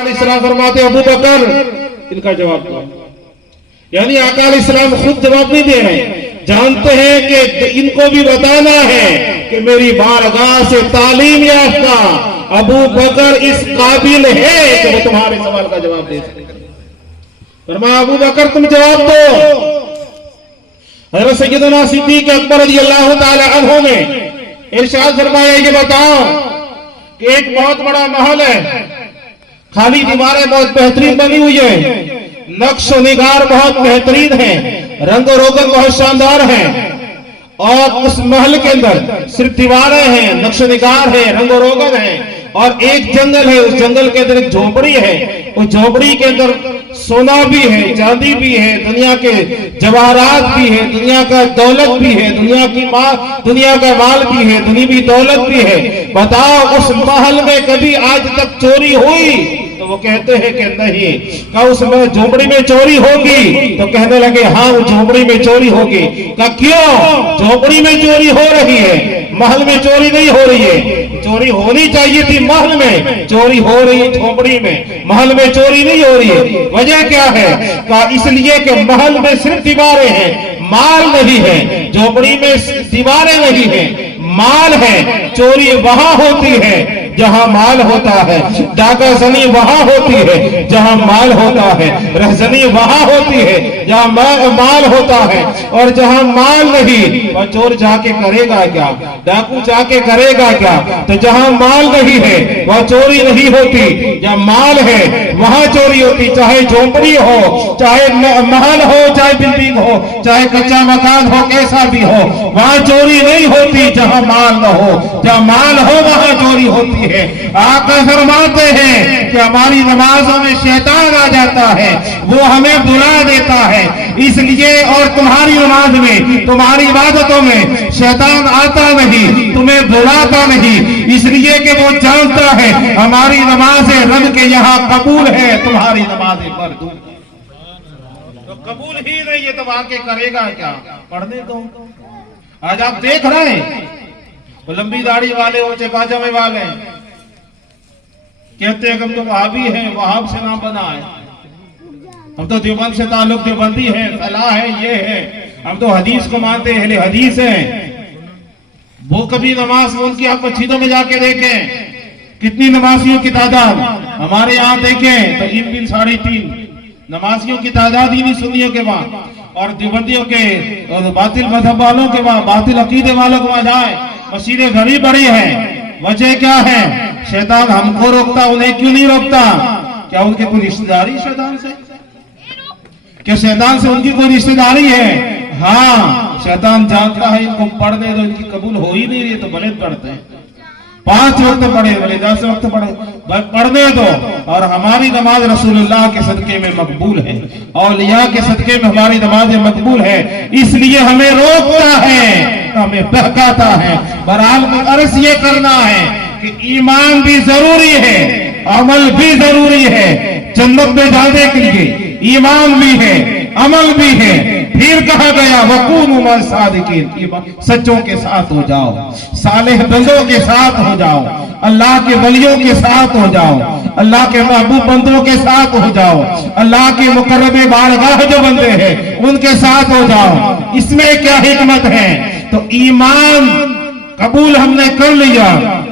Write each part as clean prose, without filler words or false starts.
علیہ السلام فرماتے ابو بکر ان کا جواب دو. یعنی آقا علیہ السلام خود جواب نہیں دے رہے، جانتے ہیں کہ ان کو بھی بتانا ہے کہ میری بارگاہ سے تعلیم یافتہ ابو بکر اس قابل ہے کہ وہ تمہارے سوال کا جواب دے سکے. فرمایا ابو بکر تم جواب دو. حضرت سیدنا صدیق اکبر رضی اللہ تعالی عنہ نے ارشاد فرمایا یہ بتاؤ کہ ایک بہت بڑا محل ہے، خالی دیواریں بہت بہترین بنی ہوئی ہے، نقش و نگار بہت بہترین ہے، رنگ و روگن بہت شاندار ہے، اور اس محل کے اندر صرف دیواریں ہیں، نقش و نگار ہے، رنگ و روگن ہے، اور ایک جنگل ہے، اس جنگل کے اندر ایک جھونپڑی ہے، اس جھونپڑی کے اندر سونا بھی ہے، چاندی بھی ہے، دنیا کے جواہرات بھی ہے، دنیا کا دولت بھی ہے، دنیا کا مال بھی ہے، دنیوی دولت بھی ہے. بتاؤ اس محل میں کبھی آج تک چوری ہوئی؟ تو وہ کہتے ہیں کہ نہیں. کہا اس میں جھونپڑی میں چوری ہوگی؟ تو کہنے لگے ہاں وہ جھونپڑی میں چوری ہوگی. کہا کیوں؟ جھونپڑی میں چوری ہو رہی ہے، محل میں چوری نہیں ہو رہی ہے. چوری ہونی چاہیے تھی محل میں، چوری ہو رہی ہے جھونپڑی میں، محل میں چوری نہیں ہو رہی ہے. وجہ کیا ہے؟ کہا اس لیے کہ محل میں صرف دیواریں ہیں، مال نہیں ہے. جھونپڑی میں دیواریں نہیں ہیں، مال ہے. چوری وہاں ہوتی ہے جہاں مال ہوتا ہے، ڈاکہ زنی وہاں ہوتی ہے جہاں مال ہوتا ہے، رہزنی وہاں ہوتی ہے جہاں مال ہوتا ہے. اور جہاں مال نہیں وہ چور جا کے کرے گا کیا؟ ڈاکو جا کے کرے گا کیا؟ تو جہاں مال نہیں ہے وہ چوری نہیں ہوتی، جہاں مال ہے وہاں چوری ہوتی. چاہے جھونپڑی ہو، چاہے محل ہو، چاہے بلڈنگ ہو، چاہے کچا مکان ہو، کیسا بھی ہو، وہاں چوری نہیں ہوتی جہاں مال نہ ہو. جہاں مال ہو وہاں چوری ہوتی ہے. آقا فرماتے ہیں کہ ہماری نمازوں میں شیطان آ جاتا ہے، وہ ہمیں بلا دیتا ہے. اس لیے اور تمہاری نماز میں، تمہاری عبادتوں میں شیطان آتا نہیں، تمہیں بلاتا نہیں، اس لیے کہ وہ جانتا ہے ہماری نمازیں رب کے یہاں قبول ہے، تمہاری نمازیں پر تو قبول ہی نہیں ہے تو آگے کرے گا کیا؟ پڑھنے دو. آج آپ دیکھ رہے ہیں وہ لمبی داڑھی والے، اونچے پاجامے والے کہتے ہیں کہ ہم تو وہابی ہیں، وہاب سے نام بنا ہے، ہم تو دیوبند سے تعلق دیوبندی ہے، فلاح ہے، یہ ہے، ہم تو حدیث کو مانتے ہیں، اہل حدیث ہیں. وہ کبھی نماز ان کی آپ مسجدوں میں جا کے دیکھیں کتنی نمازیوں کی تعداد. ہمارے یہاں دیکھیں تو 3.5 نمازیوں کی تعداد ہی نہیں سنیوں کے وہاں، اور دیوبندیوں کے اور باطل مذہب والوں کے وہاں، باطل عقیدے والوں کے وہاں جائیں مسجدیں گھڑی بڑی ہیں. وجہ کیا ہے؟ شیطان ہم کو روکتا، انہیں کیوں نہیں روکتا؟ کیا ان کے کوئی رشتہ داری شیطان سے؟ کیا شیطان سے ان کی کوئی رشتہ داری ہے؟ ہاں شیطان جانتا ہے ان کو پڑھنے دو، ان کی قبول ہو ہی نہیں رہی تو بھلے پڑھتے ہیں، 5 وقت پڑھے بھلے 10 وقت پڑھے، پڑھنے دو. اور ہماری نماز رسول اللہ کے صدقے میں مقبول ہے، اولیاء کے صدقے میں ہماری نماز مقبول ہے. اس لیے ہمیں روکتا ہے، ہمیں بہکاتا ہے. بہرحال عرض یہ کرنا ہے کہ ایمان بھی ضروری ہے، عمل بھی ضروری ہے. جنت میں جانے کے لیے ایمان بھی ہے، عمل بھی ہے. پھر کہا گیا وَقُونُوا مَعَ الصَّادِقِينَ، سچوں کے ساتھ ہو جاؤ، صالح بندوں کے ساتھ ہو جاؤ، اللہ کے ولیوں کے ساتھ ہو جاؤ، اللہ کے محبوب بندوں کے ساتھ ہو جاؤ، اللہ کے مقرب بارگاہ جو بندے ہیں ان کے ساتھ ہو جاؤ. اس میں کیا حکمت ہے؟ تو ایمان قبول ہم نے کر لیا،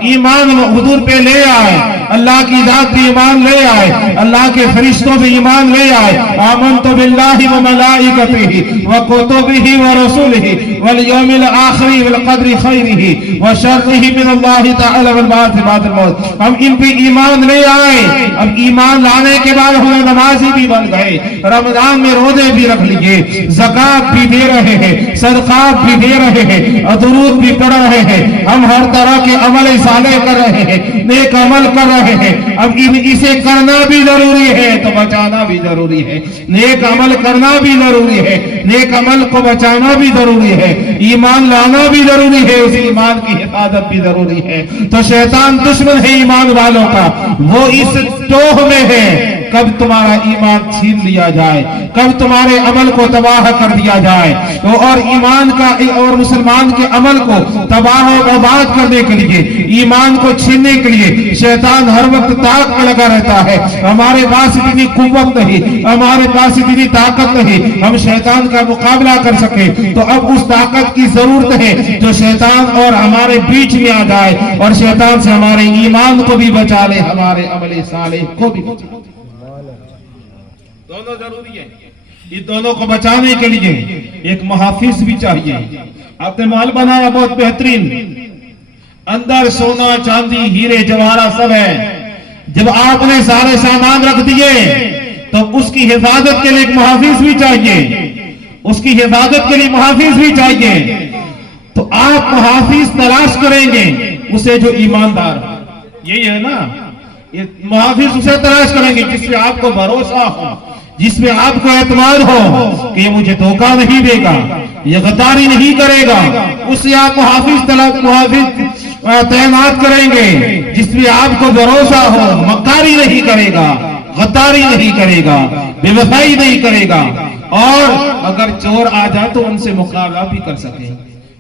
ایمان حضور پہ لے آئے، اللہ کی ذات پہ ایمان لے آئے، اللہ کے فرشتوں پہ ایمان لے آئے. آمنت باللہ وملائکتہ وکتبہ ورسلہ والیوم الآخر والقدر خیرہ وشرہ من اللہ تعالی والبعث بعد الموت. ہم ان پہ ایمان لے آئے. اب ایمان لانے کے بعد ہم نمازی بھی بن گئے، رمضان میں روزے بھی رکھ لیے، زکوٰۃ بھی دے رہے ہیں، صدقات بھی دے رہے ہیں، درود بھی پڑھ رہے ہیں، ہم ہر طرح کے عمل صالح کر رہے ہیں، نیک عمل کر رہے ہیں. اب اسے کرنا بھی ضروری ہے تو بچانا بھی ضروری ہے. نیک عمل کرنا بھی ضروری ہے، نیک عمل کو بچانا بھی ضروری ہے، ایمان لانا بھی ضروری ہے، اس ایمان کی حفاظت بھی ضروری ہے. تو شیطان دشمن ہے ایمان والوں کا، وہ اس ٹوہ میں ہے. کب تمہارا ایمان چھین لیا جائے, کب تمہارے عمل کو تباہ کر دیا جائے. اور ایمان کا اور مسلمان کے عمل کو تباہ و برباد کرنے کے لیے, ایمان کو چھیننے کے لیے شیطان ہر وقت طاق میں لگا رہتا ہے. ہمارے پاس اتنی قوت نہیں, ہمارے پاس اتنی طاقت نہیں ہم شیطان کا مقابلہ کر سکے. تو اب اس طاقت کی ضرورت ہے جو شیطان اور ہمارے بیچ میں آ جائے اور شیطان سے ہمارے ایمان کو بھی بچا لے, ہمارے عمل صالح کو بھی بچا لے. دونوں ضروری ہے. یہ دونوں کو بچانے کے لیے ایک محافظ بھی چاہیے. آپ نے محل بنایا بہت بہترین, اندر سونا چاندی ہیرے جواہرات سب ہے. جب آپ نے سارے سامان رکھ دیے تو اس کی حفاظت کے لیے ایک محافظ بھی چاہیے, اس کی حفاظت کے لیے محافظ بھی چاہیے. تو آپ محافظ تلاش کریں گے اسے جو ایماندار, یہی ہے نا, محافظ اسے تلاش کریں گے جس پہ آپ کو بھروسہ ہو, جس میں آپ کو اعتماد ہو کہ یہ مجھے دھوکہ نہیں دے گا, یہ غداری نہیں کرے گا. اس سے آپ محافظ تعینات کریں گے جس میں آپ کو بھروسہ ہو, مکاری نہیں کرے گا, غداری نہیں کرے گا, بے وفائی نہیں کرے گا, اور اگر چور آ جائے تو ان سے مقابلہ بھی کر سکے.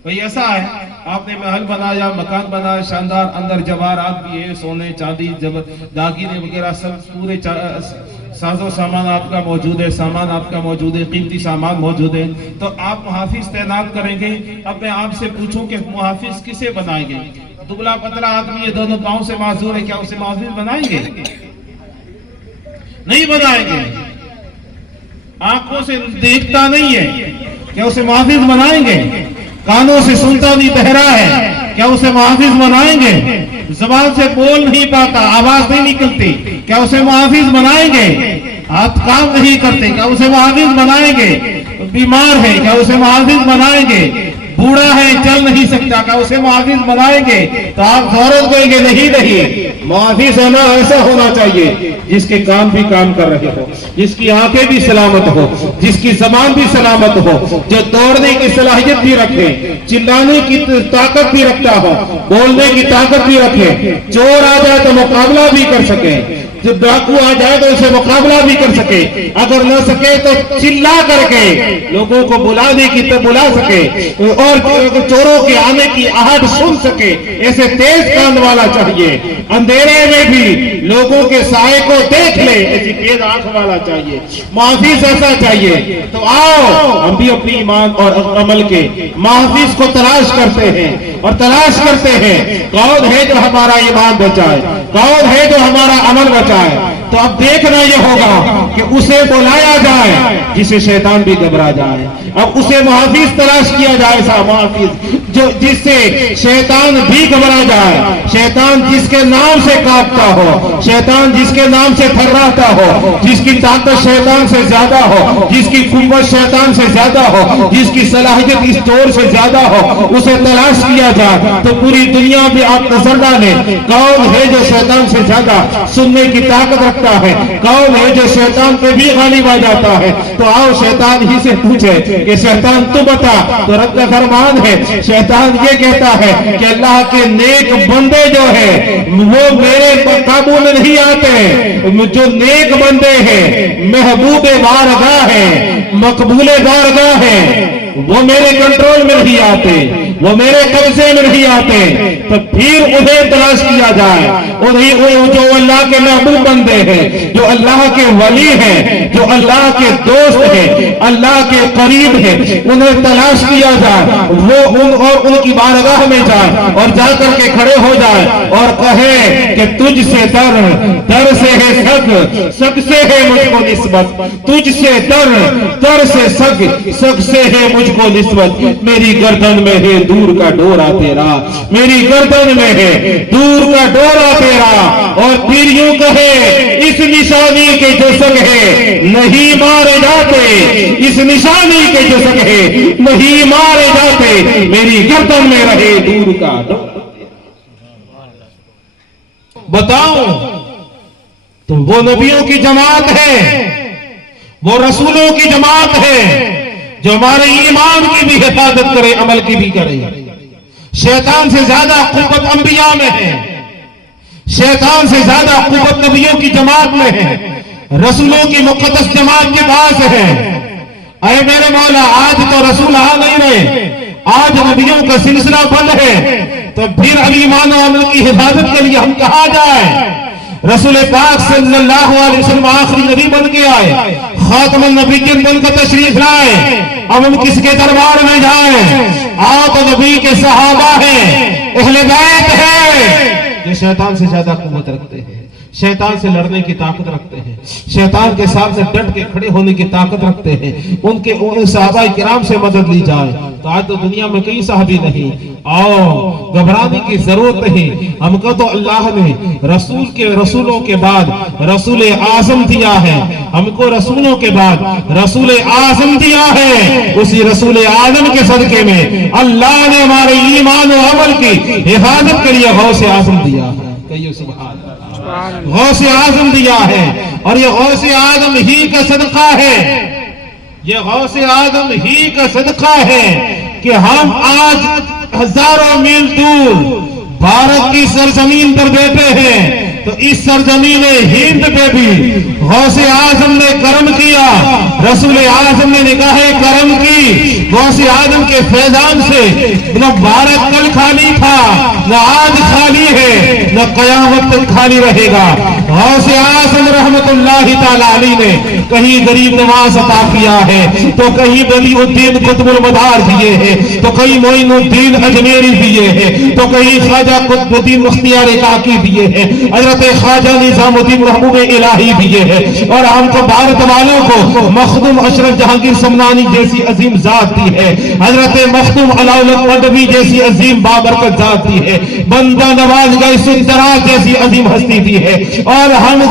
بھئی ایسا ہے, آپ نے محل بنایا, مکان بنایا شاندار, اندر جواہرات بھی ہے, سونے چاندی داگینے وغیرہ سب پورے ساز و سامان آپ کا موجود ہے, سامان آپ کا موجود ہے, قیمتی سامان موجود ہے. تو آپ محافظ تعینات کریں گے. اب میں آپ سے پوچھوں کہ محافظ کسے بنائیں گے؟ دبلا پتلا آدمی ہے, دونوں پاؤں سے معذور ہے, کیا اسے محافظ بنائیں گے؟ نہیں بنائیں گے. آنکھوں سے دیکھتا نہیں ہے, کیا اسے محافظ بنائیں گے؟ کانوں سے سنتا نہیں, بہرا ہے, کیا اسے محافظ بنائیں گے؟ زبان سے بول نہیں پاتا, آواز نہیں نکلتی, کیا اسے محافظ بنائیں گے؟ ہاتھ کام نہیں کرتے, کیا اسے محافظ بنائیں گے؟ بیمار ہے, کیا اسے محافظ بنائیں گے؟ بوڑھا ہے, چل نہیں سکتا, کیا اسے محافظ بنائیں گے؟ تو آپ فوراً کہیں گے نہیں, محافظ ہونا ایسا ہونا چاہیے جس کے کام بھی کام کر رہے ہو, جس کی آنکھیں بھی سلامت ہو, جس کی زبان بھی سلامت ہو, جو دوڑنے کی صلاحیت بھی رکھے, چلانے کی طاقت بھی رکھتا ہو, بولنے کی طاقت بھی رکھے, چور آ جائے تو مقابلہ بھی کر سکے, جب ڈاکو آ جائے تو اسے مقابلہ بھی کر سکے, اگر نہ سکے تو چلا کر کے لوگوں کو بلانے کی تو بلا سکے, اور چوروں کے آنے کی آہٹ سن سکے. ایسے تیز کان والا چاہیے, اندھیرے میں بھی لوگوں کے سائے کو دیکھ لے ایسی تیز آنکھ والا چاہیے, محافظ ایسا چاہیے. تو آؤ ہم بھی اپنی ایمان اور عمل کے محافظ کو تلاش کرتے ہیں, اور تلاش کرتے ہیں کون ہے جو ہمارا ایمان بچائے, کون ہے جو ہمارا عمل بچائے. تو اب دیکھنا یہ ہوگا کہ اسے بلایا جائے جسے شیطان بھی گھبرا جائے. اب اسے محافظ تلاش کیا جائے, ایسا محافظ جو جس سے شیطان بھی گھبرا جائے, شیطان جس کے نام سے کاپتا ہو, شیطان جس کے نام سے تھراتا ہو, جس کی طاقت شیطان سے زیادہ ہو, جس کی قوت شیطان سے زیادہ ہو, جس کی صلاحیت اس دور سے زیادہ ہو, اسے تلاش کیا جائے. تو پوری دنیا میں آپ نظر ڈالیں کون ہے جو شیطان سے زیادہ سننے کی طاقت رکھتا ہے, کون ہے جو شیطان پہ بھی غالب آ جاتا ہے. تو آؤ شیطان ہی سے پوچھے کہ شیطان تو بتا, تو رب کا فرمان ہے, شیطان یہ کہتا ہے کہ اللہ کے نیک بندے جو ہیں وہ میرے قابو میں نہیں آتے, جو نیک بندے ہیں محبوب بارگاہ ہیں, مقبول بارگاہ ہیں, وہ میرے کنٹرول میں نہیں آتے, وہ میرے قبضے میں نہیں آتے. تو پھر انہیں تلاش کیا جائے, انہیں جو اللہ کے محبوب بندے ہیں, جو اللہ کے ولی ہیں, جو اللہ کے دوست ہیں, اللہ کے قریب ہیں, انہیں تلاش کیا جائے. وہ ان کی بارگاہ میں جائے اور جا کر کے کھڑے ہو جائے اور کہے کہ تجھ سے در سے ہے سگ سے ہے مجھ کو نسبت, تجھ سے در سے سگ سے ہے مجھ کو نسبت. میری گردن میں ہے دور کا ڈورا تیرا, میری گردن میں ہے دور کا ڈورا تیرا. اور پھر یوں کہے اس نشانی کے جو سگ ہے نہیں مارے جاتے, اس نشانی کے جو سگ ہے نہیں مارے جاتے, میری گردن میں رہے دور کا ڈورا. بتاؤ, تو وہ نبیوں کی جماعت ہے, وہ رسولوں کی جماعت ہے جو ہمارے ایمان کی بھی حفاظت کرے, عمل کی بھی کرے. شیطان سے زیادہ قوت انبیاء میں ہے, شیطان سے زیادہ قوت نبیوں کی جماعت میں ہے. رسولوں کی مقدس جماعت کے پاس ہے۔ اے میرے مولا، آج تو رسول آ نہیں رہے، آج نبیوں کا سلسلہ بند ہے، تو پھر اب ایمان و عمل کی حفاظت کے لیے ہم کہاں جائیں؟ رسول پاک صلی اللہ علیہ وسلم آخری نبی بن کے آئے، خاتم النبیین بن کر تشریف لائے، اب ہم کس کے دربار میں جائیں؟ آپ نبی کے صحابہ ہیں، اہل بیت ہیں، یہ شیطان سے زیادہ قوت رکھتے ہیں، شیطان سے لڑنے کی طاقت رکھتے ہیں، شیطان کے سامنے ڈٹ کے کھڑے ہونے کی طاقت رکھتے ہیں۔ ان صحابہ کرام سے مدد لی جائے تو آج تو دنیا میں کئی صحابی نہیں، اور گھبرانے کی ضرورت نہیں۔ ہم کو تو اللہ نے رسولوں کے بعد رسول اعظم دیا ہے، ہم کو رسولوں کے بعد رسول اعظم دیا ہے۔ اسی رسول اعظم کے صدقے میں اللہ نے ہمارے ایمان و عمل کی حفاظت کے لیے غوث اعظم دیا ہے۔ کہیے سبحان اللہ۔ غوث اعظم دیا ہے، اور یہ غوث اعظم ہی کا صدقہ ہے، یہ غوث اعظم ہی کا صدقہ ہے کہ ہم آج ہزاروں میل دور بھارت کی سرزمین پر بیٹھے ہیں، تو اس سرزمین ہند پہ بھی غوث اعظم نے کرم کیا، رسول اعظم نے نگاہ کرم کی۔ غوث اعظم کے فیضان سے نہ بھارت کل خالی تھا، نہ آج خالی ہے، نہ قیامت تک خالی رہے گا۔ غوث اعظم رحمت اللہ تعالی علیہ نے کہیں غریب نواز عطا کیا ہے، تو کہیں ولی الدین قطب المدار دیے ہیں، تو کہیں معین الدین اجمیری دیے ہیں، تو کہیں خواجہ قطب الدین مختیار کاکی دیے ہیں، حضرت خواجہ نظام الدین محبوب الہی دیے ہیں، اور ہم کو بھارت والوں کو مخدوم اشرف جہانگیر سمنانی جیسی عظیم ذات دی ہے، حضرت مخدوم علاؤالدین مولوی جیسی عظیم بابرکت ذات دی ہے، بندہ نواز گیس الدراز جیسی عظیم ہستی دی ہے، اور ہم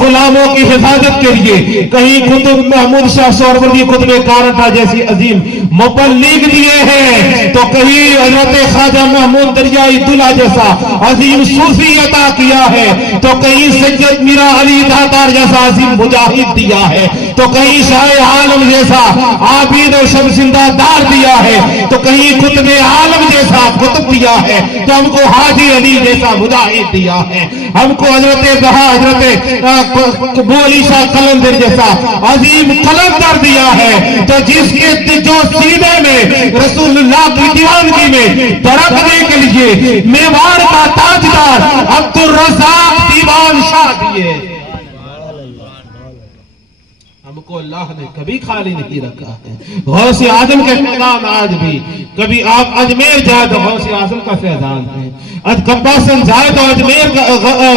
غلاموں کی حفاظت کے لیے کہیں قطب محمود شاہ سہروردی قطب کارنٹا جیسی عظیم مبلغ دیے ہیں، تو کہیں حضرت خواجہ محمود دریائی دلہ جیسا عظیم صوفی عطا کیا ہے، تو کہیں سید میرا علی داتار جیسا عظیم مجاہد دیا ہے، تو کہیں شاہ عالم جیسا عابد و شمسندہ دار دیا ہے، تو کہیں قطب عالم جیسا قطب دیا ہے، تو ہم کو حاجی علی جیسا مجاہد دیا ہے، ہم کو حضرت علی شاہ قلندر جیسا عظیم قلندر دیا ہے، تو جس کے جو سینے میں رسول اللہ کی دیوانگی میں درخنے کے لیے میوار کا تاجدار عبد الرزاق دیوان شاہ دیے۔ ہم کو اللہ نے کبھی خالی نہیں رکھا ہے۔ غوث اعظم کے فیضان آج بھی، کبھی آپ اجمیر جائے تو غوث اعظم کا فیضان ہے، قباسن جائے تو اجمیر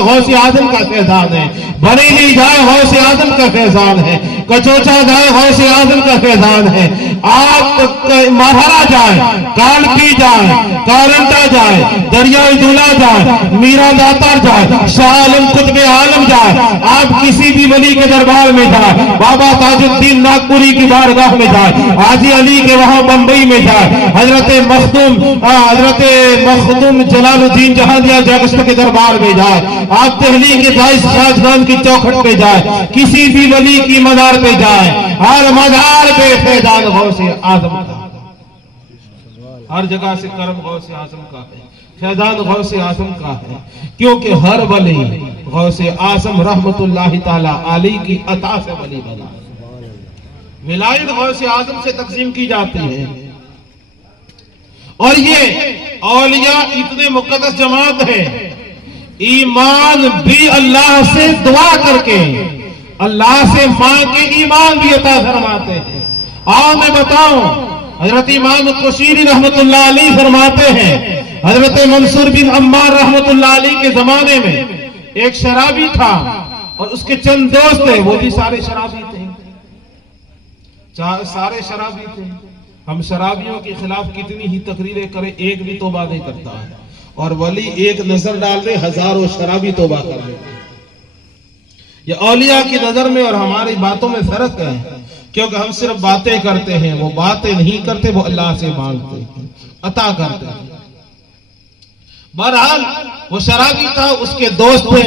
غوث اعظم کا فیضان ہے، بریلی جائے غوث اعظم کا فیضان ہے، کچوچا جائے غوث اعظم کا فیضان ہے، آپ مرحلہ جائے، کالپی جائے، کارنٹا جائے، دریائے دولہ جائے، میرا داتار جائے، شاہ عالم قطب عالم جائے، آپ کسی بھی ولی کے دربار میں جائے، بابا تاج الدین ناگپوری کی بارگاہ میں جائے، حاجی علی کے وہاں بمبئی میں جائے، حضرت مخدوم جلال الدین جہانگیر جاگشت کے دربار میں جائے، آپ دہلی کے بائیس خاجگان کی چوکھٹ پہ جائے، کسی بھی ولی کی مزار پہ جائے، ہر مزار پہ فیضان غوث اعظم کا، ہر جگہ سے کرم غوث اعظم کا ہے، فیضان غوث اعظم کا ہے، کیونکہ ہر ولی غوث اعظم رحمت اللہ تعالی علیہ کی عطا سے ولی بنا۔ ولایت غوث اعظم سے تقسیم کی جاتی ہے، اور یہ اولیاء اتنے مقدس جماعت ہے، ایمان بھی اللہ سے دعا کر کے، اللہ سے مانگ کے ایمان بھی عطا فرماتے ہیں۔ آؤ میں بتاؤں، حضرت امام قشیری رحمت اللہ علیہ فرماتے ہیں، حضرت منصور بن عمار رحمت اللہ علیہ کے زمانے میں ایک شرابی تھا، اور اس کے چند دوست تھے، وہ بھی سارے شرابی تھے، سارے شرابی تھے۔ ہم شرابیوں کے خلاف کتنی ہی تقریریں کریں، ایک بھی توبہ نہیں کرتا ہے، اور ولی ایک نظر ڈال دے ہزاروں شرابی توبہ کر لیتے۔ یہ اولیاء کی نظر میں اور ہماری باتوں میں فرق ہے، کیونکہ ہم صرف باتیں کرتے ہیں، وہ باتیں نہیں کرتے، وہ اللہ سے مانگتے ہیں، عطا کرتے ہیں۔ بہرحال وہ شرابی تھا، اس کے دوست تھے،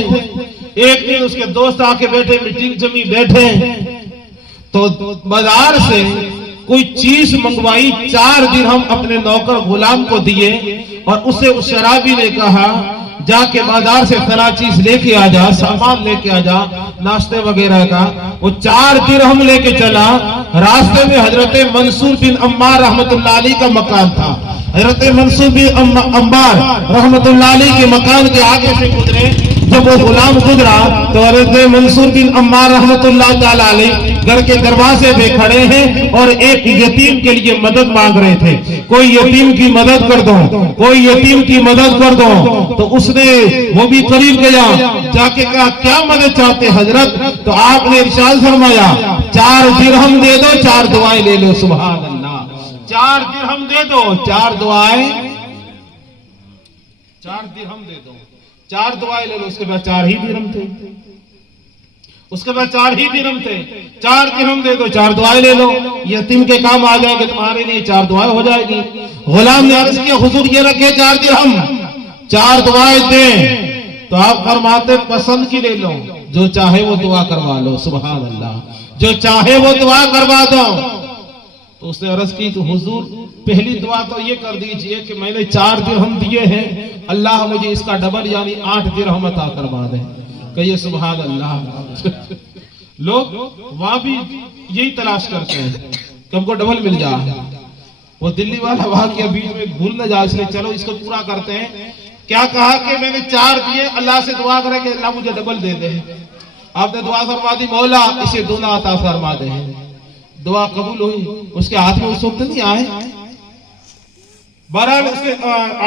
ایک دن اس کے دوست آ کے بیٹھے، میٹنگ جمی بیٹھے، تو بازار سے کوئی چیز منگوائی، 4 درہم اپنے نوکر غلام کو دیے، اور اسے اس شرابی نے کہا جا کے بازار سے فلاں چیز لے کے آ جا، سامان لے کے آ جا، ناشتے وغیرہ کا، وہ 4 درہم لے کے چلا. راستے میں حضرت منصور بن عمار رحمت اللہ علیہ کا مکان تھا. حضرت منصور بن عمار رحمت اللہ علیہ کے مکان کے آگے سے گزرے. جب وہ غلام گزرا تو حضرت منصور بن عمار رحمت اللہ تعالی علیہ گھر کے دروازے پہ کھڑے ہیں اور ایک یتیم کے لیے مدد مانگ رہے تھے. کوئی یتیم کی مدد کر دو، کوئی یتیم کی مدد کر دو. تو اس نے وہ بھی قریب گیا، جا کے کہا کیا مدد چاہتے حضرت؟ تو آپ نے ارشاد فرمایا 4 درہم دے دو، 4 دعائیں لے لو. سبحان اللہ. 4 درہم دے دو، 4 دعائیں، 4 درہم دے دو، 4 دعائیں لے لو. اس کے بعد 4 ہی درہم تھے. اس کے بعد 4 ہی درہم تھے. 4 درہم دے دو، 4 دعائیں لے لو. یتیم کے کام آ جائیں گے تمہارے لیے، 4 دعائیں ہو جائے گی. غلام نے عرض کیا حضور یہ رکھے 4 درہم، 4 دعائیں دیں. تو آپ فرماتے پسند کی لے لو، جو چاہے وہ دعا کروا لو. سبحان اللہ. جو چاہے وہ دعا کروا دو. تو اس نے عرض کی تو حضور پہلی دعا تو یہ کر دیجئے کہ میں نے 4 درہم دیے ہیں، اللہ مجھے اس کا ڈبل یعنی 8 درہم عطا کروا دے. کہیے سبحان اللہ. لوگ وہاں بھی یہی تلاش کرتے ہیں کہ ہم کو ڈبل مل جائے. وہ دلی والا وہاں کے بیچ میں بھول نہ جائے، اس لیے چلو اس کو پورا کرتے ہیں. کیا کہا کہ میں نے 4 دیے، اللہ سے دعا کرے کہ اللہ مجھے ڈبل دے دے. آپ نے دعا فرما دی مولا اسے دونا عطا فرما دے. دعا قبول ہوئی. اس کے ہاتھ میں اس وقت نہیں آئے. بہرحال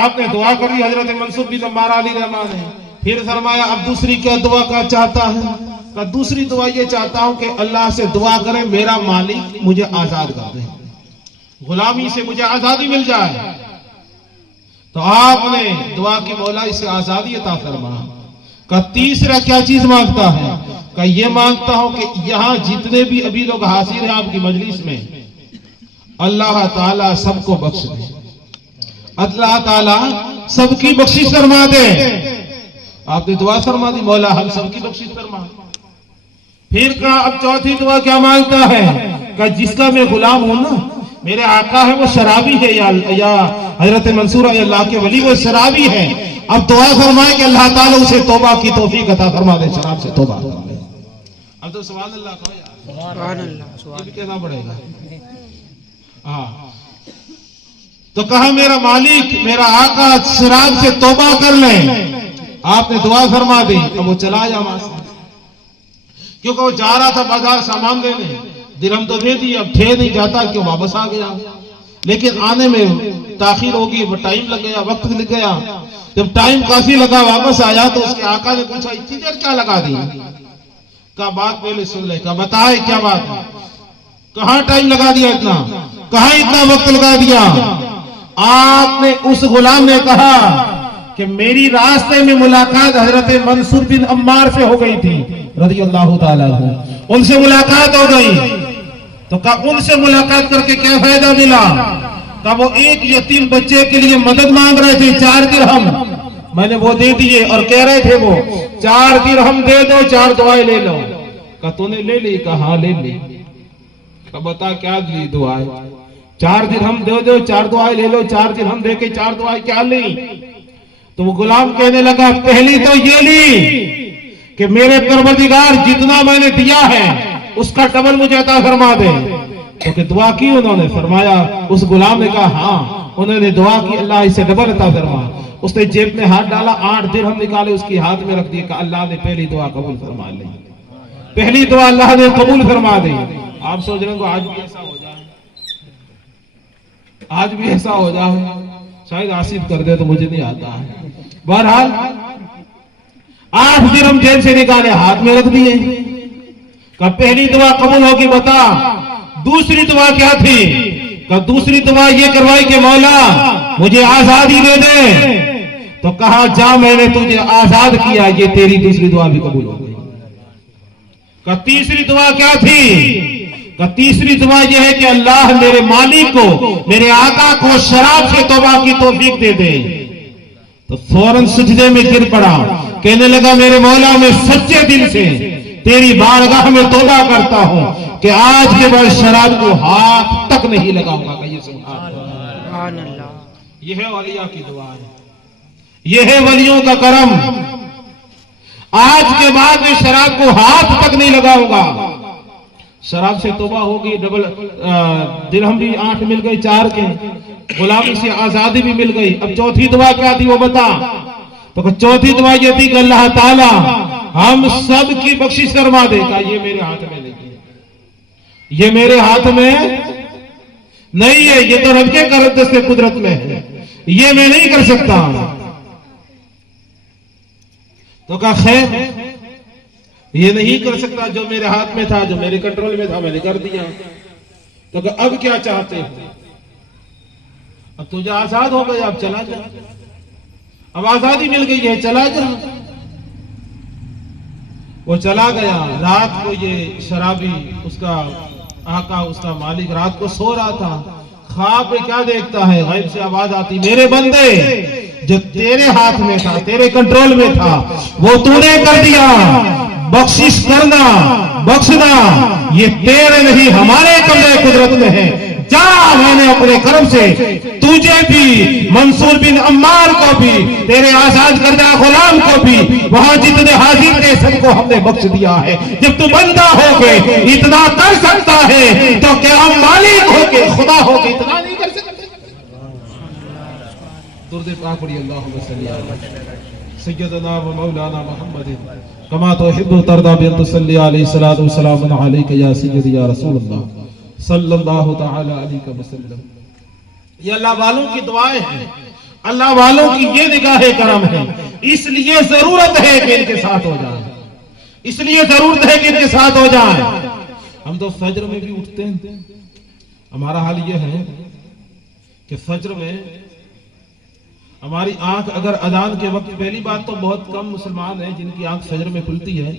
آپ نے دعا کری. حضرت منصور بن عمار علیہ رحمٰن نے پھر فرمایا اب دوسری کیا دعا کا چاہتا ہے؟ کہ دوسری دعا یہ چاہتا ہوں کہ اللہ سے دعا کرے میرا مالک مجھے آزاد کر دے، غلامی سے مجھے آزادی مل جائے. تو آپ نے دعا کی مولا اسے آزادی عطا فرما. کہ تیسرا کیا چیز مانگتا ہے؟ کہ یہ مانگتا ہوں کہ یہاں جتنے بھی ابھی لوگ حاضر ہیں آپ کی مجلس میں، اللہ تعالیٰ سب کو بخش دے. اللہ تعالیٰ سب کی بخشش فرما دے. آپ نے دعا فرما دی مولا ہم سب کی بخشش فرما. پھر کہا اب چوتھی دعا کیا مانگتا ہے؟ کہ جس کا میں غلام ہوں نا، میرے آقا ہے وہ شرابی ہے، یا حضرت منصور اللہ کے ولی وہ شرابی ہے. اب دعا فرمائے کہ اللہ تعالیٰ اسے توبہ کی توفیق عطا فرما دے، شراب سے توبہ فرما دے. اب تو سبحان اللہ کہو یار، سبحان اللہ. یہ بھی کہنا پڑے گا. ہاں تو کہا میرا مالک میرا آقا شراب سے توبہ کر لیں. آپ نے دعا فرما دی. اب وہ چلا جا وہاں سے، کیونکہ وہ جا رہا تھا بازار سامان دینے. درہم تو دے دی، اب تھے نہیں جاتا کہ واپس آ گیا. لیکن آنے میں تاخیر ہوگی، وہ ٹائم لگ گیا، وقت لگ گیا. جب ٹائم کافی لگا واپس آیا تو اس کے آقا نے پوچھا اتنی دیر کیا لگا دی؟ کہا بات پہلے سن لے. کہا بتائے کیا بات ہے؟ کہاں ٹائم لگا دیا اتنا، کہاں اتنا وقت لگا دیا؟ آپ نے اس غلام نے کہا کہ میری راستے میں ملاقات حضرت منصور بن عمار سے ہو گئی تھی رضی اللہ تعالیٰ عنہ. ان سے ملاقات ہو گئی. تو کہا ان سے ملاقات کر کے کیا فائدہ ملا؟ کہا وہ ایک یتیم بچے کے لیے مدد مانگ رہے تھے 4 درہم، میں نے وہ دے دیے. اور کہہ رہے تھے وہ 4 درہم دے دو، 4 دعائیں لے لو. کہا تو نے لے لی؟ کہا ہاں لے لی. کہا بتا کیا لی دعائیں؟ 4 درہم دے دو، 4 دعائیں لے لو. 4 درہم دے کے 4 دعائیں کیا لی؟ تو وہ غلام کہنے لگا پہلی تو یہ لی کہ میرے پروردگار جتنا میں نے دیا ہے اس کا ڈبل مجھے عطا فرما دے. کیونکہ دعا کی انہوں نے. فرمایا اس غلام نے کہا ہاں انہوں نے دعا کی اللہ اسے ڈبل عطا فرما. اس نے جیب میں ہاتھ ڈالا، 8 درہم نکالے اس کی ہاتھ میں رکھ دیے. کہ اللہ نے پہلی دعا قبول فرما لی، پہلی دعا اللہ نے قبول فرما دی. آپ سوچ رہے ہیں کہ آج بھی ایسا ہو جائے، آج بھی ایسا ہو جائے. شاید آصف کر دے تو مجھے نہیں آتا ہے. بہرحال 8 درہم جیب سے نکالے ہاتھ میں رکھ دیے. کہ پہلی دعا قبول ہوگی بتا. دوسری دعا کیا تھی؟ کہ دوسری دعا یہ کروائی کہ مولا مجھے آزادی دے دے. تو کہا جا میں نے تجھے آزاد کیا، یہ تیری دوسری دعا بھی قبول ہو گئی. کہ تیسری دعا کیا تھی؟ کہ تیسری دعا یہ ہے کہ اللہ میرے مالک کو، میرے آقا کو شراب سے توبہ کی توفیق دے دے. تو فوراً سجدے میں گر پڑا، کہنے لگا میرے مولا میں سچے دل سے تیری بارگاہ میں توبہ کرتا ہوں کہ آج کے بعد شراب کو ہاتھ تک نہیں لگاؤں گا. کہیے سبحان اللہ. یہ ہے اولیاء کی دعا ہے، یہ ہے ولیوں کا کرم. آج کے بعد میں شراب کو ہاتھ تک نہیں لگاؤں گا. شراب سے توبہ ہوگی, ڈبل درہم بھی 8 مل گئی 4 کے, غلامی سے آزادی بھی مل گئی. اب چوتھی دعا کیا تھی وہ بتا. تو چوتھی دعا یہ تھی کہ اللہ تعالی ہم سب کی بخشش فرما دے. کہ یہ میرے ہاتھ میں نہیں ہے, یہ میرے ہاتھ میں نہیں ہے, یہ تو رب کے کرم سے قدرت میں ہے, یہ میں نہیں کر سکتا. تو کہا خیر, یہ نہیں کر سکتا, جو میرے ہاتھ میں تھا, جو میرے کنٹرول میں تھا, میں نے کر دیا. تو کہا اب کیا چاہتے ہو؟ اب تجھے آزاد ہو گیا, اب چلا جا, اب آزادی مل گئی ہے, چلا جا. وہ چلا گیا. رات کو یہ شرابی, اس کا آقا, اس کا مالک رات کو سو رہا تھا. خواب میں کیا دیکھتا ہے؟ غیب سے آواز آتی, میرے بندے جو تیرے ہاتھ میں تھا, تیرے کنٹرول میں تھا, وہ تو نے کر دیا. بخشش کرنا, بخشنا یہ تیرے نہیں ہمارے قبضے قدرت میں ہے. جا, میں نے اپنے کرم سے تجھے بھی, منصور بن عمار کو بھی, تیرے آزاد کردہ غلام کو بھی, وہاں جتنے حاضر تھے سب کو ہم نے بخش دیا ہے. جب تو بندہ ہو کے اتنا کر سکتا ہے تو کیا ہم مالک ہو کے, خدا ہو کے اتنا نہیں کر سکتے؟ درود پاک پڑھی, اللہم صلی علی سیدنا و مولانا محمد کما تحب و ترضى بأن تصلي عليه الصلاة والسلام عليك يا سيدي يا رسول الله صلی اللہ تعالی علیہ وسلم. یہ اللہ والوں کی دعائیں ہیں, اللہ والوں کی یہ نگاہ کرم ہے. اس لیے ضرورت ہے کہ ان کے ساتھ ہو جائیں, اس لیے ضرورت ہے کہ ان کے ساتھ ہو جائیں. ہم تو فجر میں بھی اٹھتے ہیں, ہمارا حال یہ ہے کہ فجر میں ہماری آنکھ اگر اذان کے وقت, پہلی بات تو بہت کم مسلمان ہیں جن کی آنکھ فجر میں کھلتی ہے,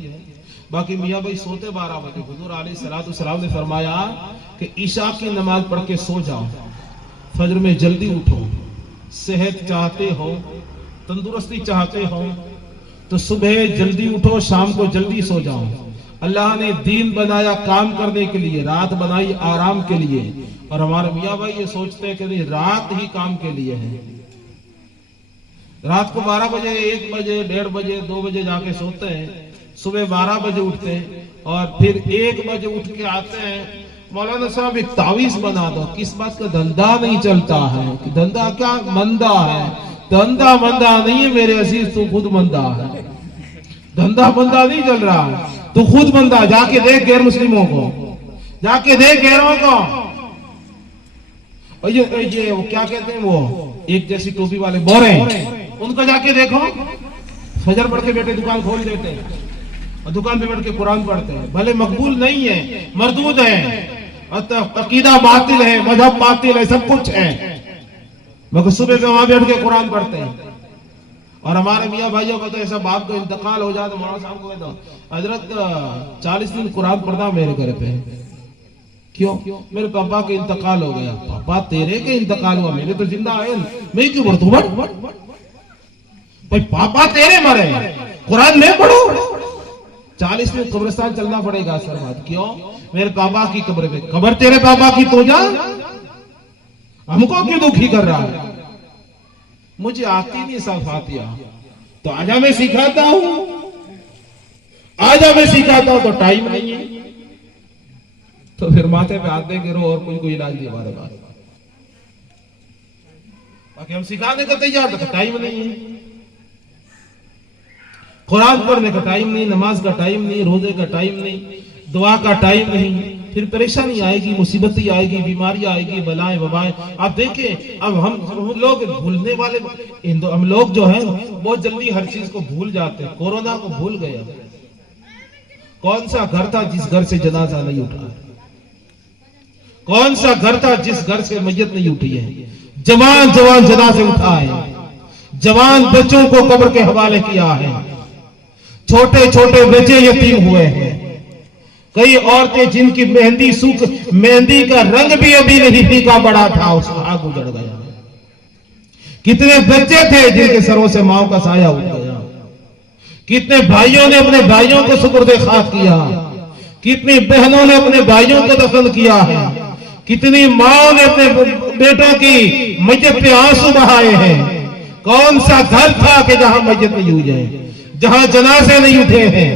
باقی میاں بھائی سوتے 12 بجے. حضور علیہ السلام نے فرمایا کہ عشاء کی نماز پڑھ کے سو جاؤ, فجر میں جلدی اٹھو. صحت چاہتے ہو, تندرستی چاہتے ہو تو صبح جلدی اٹھو, شام کو جلدی سو جاؤ. اللہ نے دین بنایا کام کرنے کے لیے, رات بنائی آرام کے لیے. اور ہمارے میاں بھائی یہ سوچتے ہیں کہ نہیں, رات ہی کام کے لیے ہے. رات کو 12 بجے, 1 بجے, 1:30 بجے, 2 بجے جا کے سوتے ہیں, صبح 12 بجے اٹھتے ہیں اور پھر 1 بجے اٹھ کے آتے ہیں. مولانا صاحب ایک تعویذ بنا دو. کس بات کا دھندا نہیں چلتا ہے, دھندا کیا مندہ ہے, دھندا مندہ نہیں ہے میرے عزیز, تو خود مندہ ہے. دھندا مندہ نہیں چل رہا, تو خود مندہ. جا کے دیکھ غیر مسلموں کو, جا کے دیکھ غیروں کو. اور یہ وہ کیا کہتے ہیں, وہ ایک جیسی ٹوپی والے بورے, ان کو جا کے دیکھو, فجر پڑھ کے بیٹے دکان کھول دیتے ہیں اور دکان پہ بیٹھ کے قرآن پڑھتے ہیں. بھلے مقبول نہیں ہے, مردود ہے, عقیدہ باطل ہے, مذہب باطل ہے, سب کچھ ہے, مگر صبح پہ وہاں بیٹھ کے قرآن پڑھتے ہیں. اور ہمارے میاں بھائیوں کو تو ایسا باپ کو انتقال ہو جاتا, مولانا صاحب کو کہتا حضرت 40 دن قرآن پڑھنا میرے گھر پہ. کیوں؟ میرے پاپا کے انتقال ہو گیا. پاپا تیرے کے انتقال ہوا, میرے تو زندہ آئے, میں کیوں پڑھتا ہوں؟ بھائی پاپا تیرے مرے, قرآن میں پڑھو. 40 دن قبرستان چلنا پڑے گا سر بات. کیوں؟ میرے پاپا کی قبر پہ, قبر تیرے پاپا کی تو جا, ہم کو کیوں دکھی کر رہا ہے؟ مجھے آتی نہیں صاحب فاتحہ, تو آجا میں سکھاتا ہوں, آجا میں سکھاتا ہوں. تو ٹائم نہیں ہے, تو پھر ماتھے پہ ہاتھ دے کے رو, اور کوئی علاج نہیں ہمارے پاس. باقی ہم سکھانے کا تیار, تو ٹائم نہیں ہے. قرآن پڑھنے کا ٹائم نہیں, نماز کا ٹائم نہیں, روزے کا ٹائم نہیں, دعا کا ٹائم نہیں. پھر پریشانی آئے گی, مصیبتیں آئے گی, بیماری آئے گی, بلائیں وبائیں. آپ دیکھیں اب ہم لوگ بھولنے والے, ہم لوگ جو ہیں بہت جلدی ہر چیز کو بھول جاتے ہیں. کورونا کو بھول گئے. کون سا گھر تھا جس گھر سے جنازہ نہیں اٹھا؟ کون سا گھر تھا جس گھر سے میت نہیں اٹھی ہے؟ جوان جوان جنازے اٹھائے, جوان بچوں کو قبر کے حوالے کیا ہے, چھوٹے چھوٹے بچے یتیم ہوئے ہیں. کئی عورتیں جن کی مہندی کا رنگ بھی ابھی نہیں پھیکا پڑا تھا, اس کا آگ اجڑ گیا. کتنے بچے تھے جن کے سروں سے ماں کا سایہ اٹھ گیا. کتنے بھائیوں نے اپنے بھائیوں کو سپرد خاک کیا, کتنی بہنوں نے اپنے بھائیوں کو دفن کیا ہے, کتنی ماں نے اپنے بیٹوں کی میت پہ آنسو بہائے ہیں. کون سا گھر تھا کہ جہاں میت نہیں ہوئی جائے, جہاں جنازے نہیں اٹھے ہیں،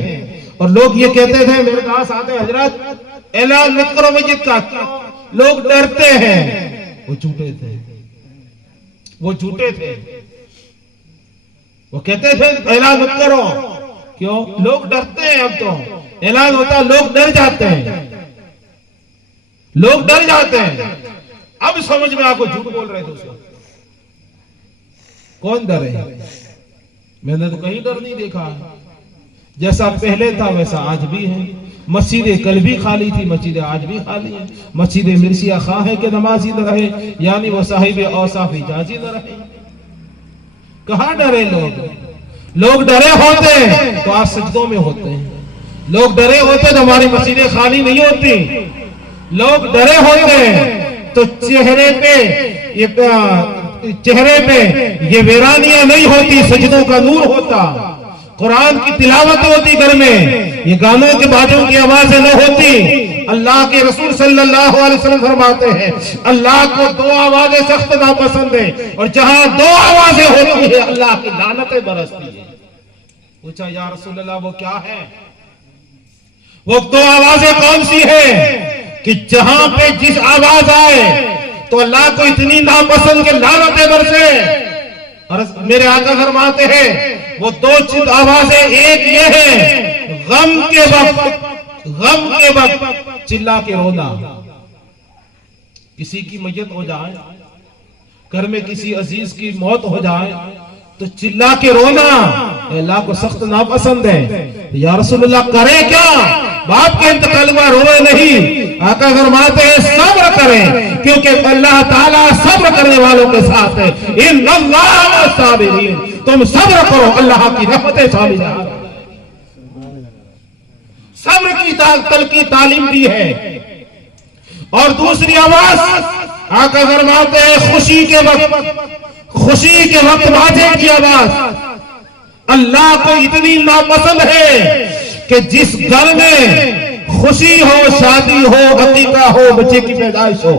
اور لوگ یہ کہتے تھے، میرے پاس آتے حضرت اعلان مت کرو مسجد کا، لوگ ڈرتے ہیں، وہ جھوٹے تھے، وہ جھوٹے تھے، وہ کہتے تھے اعلان مت کرو، کیوں؟ لوگ ڈرتے ہیں، اب تو اعلان ہوتا لوگ ڈر جاتے ہیں، لوگ ڈر جاتے ہیں، اب سمجھ میں آپ کو جھوٹ بول رہے تھے اس وقت، کون ڈرے؟ میں نے تو کہیں ڈر نہیں دیکھا، جیسا پہلے تھا ویسا آج بھی ہے، مسجدیں کل بھی خالی تھی، مسجدیں آج بھی خالی ہیں، مسجدیں مرثیہ خواہ ہے کہ نمازی نہ رہے، یعنی وہ صاحب اوصاف اجازی نہ رہے، کہاں ڈرے لوگ؟ لوگ ڈرے ہوتے تو آپ سجدوں میں ہوتے ہیں، لوگ ڈرے ہوتے تو ہماری مسجدیں خالی نہیں ہوتی، لوگ ڈرے ہوتے تو چہرے پہ یہ ویرانیاں نہیں ہوتی، سجدوں کا نور ہوتا، قرآن کی تلاوت ہوتی گھر میں، یہ گانوں کے باجوں کی آوازیں نہ ہوتی۔ اللہ کے رسول صلی اللہ علیہ وسلم فرماتے ہیں اللہ کو دو آوازیں سخت ناپسند ہیں، اور جہاں دو آوازیں ہوتی ہیں اللہ کی لعنتیں برستی ہیں۔ پوچھا یا رسول اللہ وہ کیا ہے؟ وہ دو آوازیں کون سی ہیں کہ جہاں پہ جس آواز آئے تو اللہ کو اتنی ناپسند کہ لعنتیں برسے؟ اور میرے آقا فرماتے ہیں وہ دو آوازیں، ایک یہ ہے غم کے وقت چلا کے رونا، کسی کی میت ہو جائے، گھر میں کسی عزیز کی موت ہو جائے تو چلا کے رونا اللہ کو سخت ناپسند ہے۔ یا رسول اللہ کرے کیا؟ باپ کے انتقال میں روئے نہیں، آقا فرماتے ہیں صبر کریں، کیونکہ اللہ تعالیٰ صبر کرنے والوں کے ساتھ ہے، ان اللہ صابرین، تم صبر کرو اللہ کی رحمتیں شامل ہیں۔ صبر کی تعلیم دی ہے۔ اور دوسری آواز آقا فرماتے ہیں خوشی کے وقت باجے کی آواز اللہ کو اتنی ناپسند ہے کہ جس گھر میں خوشی ہو، شادی ہو، عقیقہ ہو، بچے کی پیدائش ہو،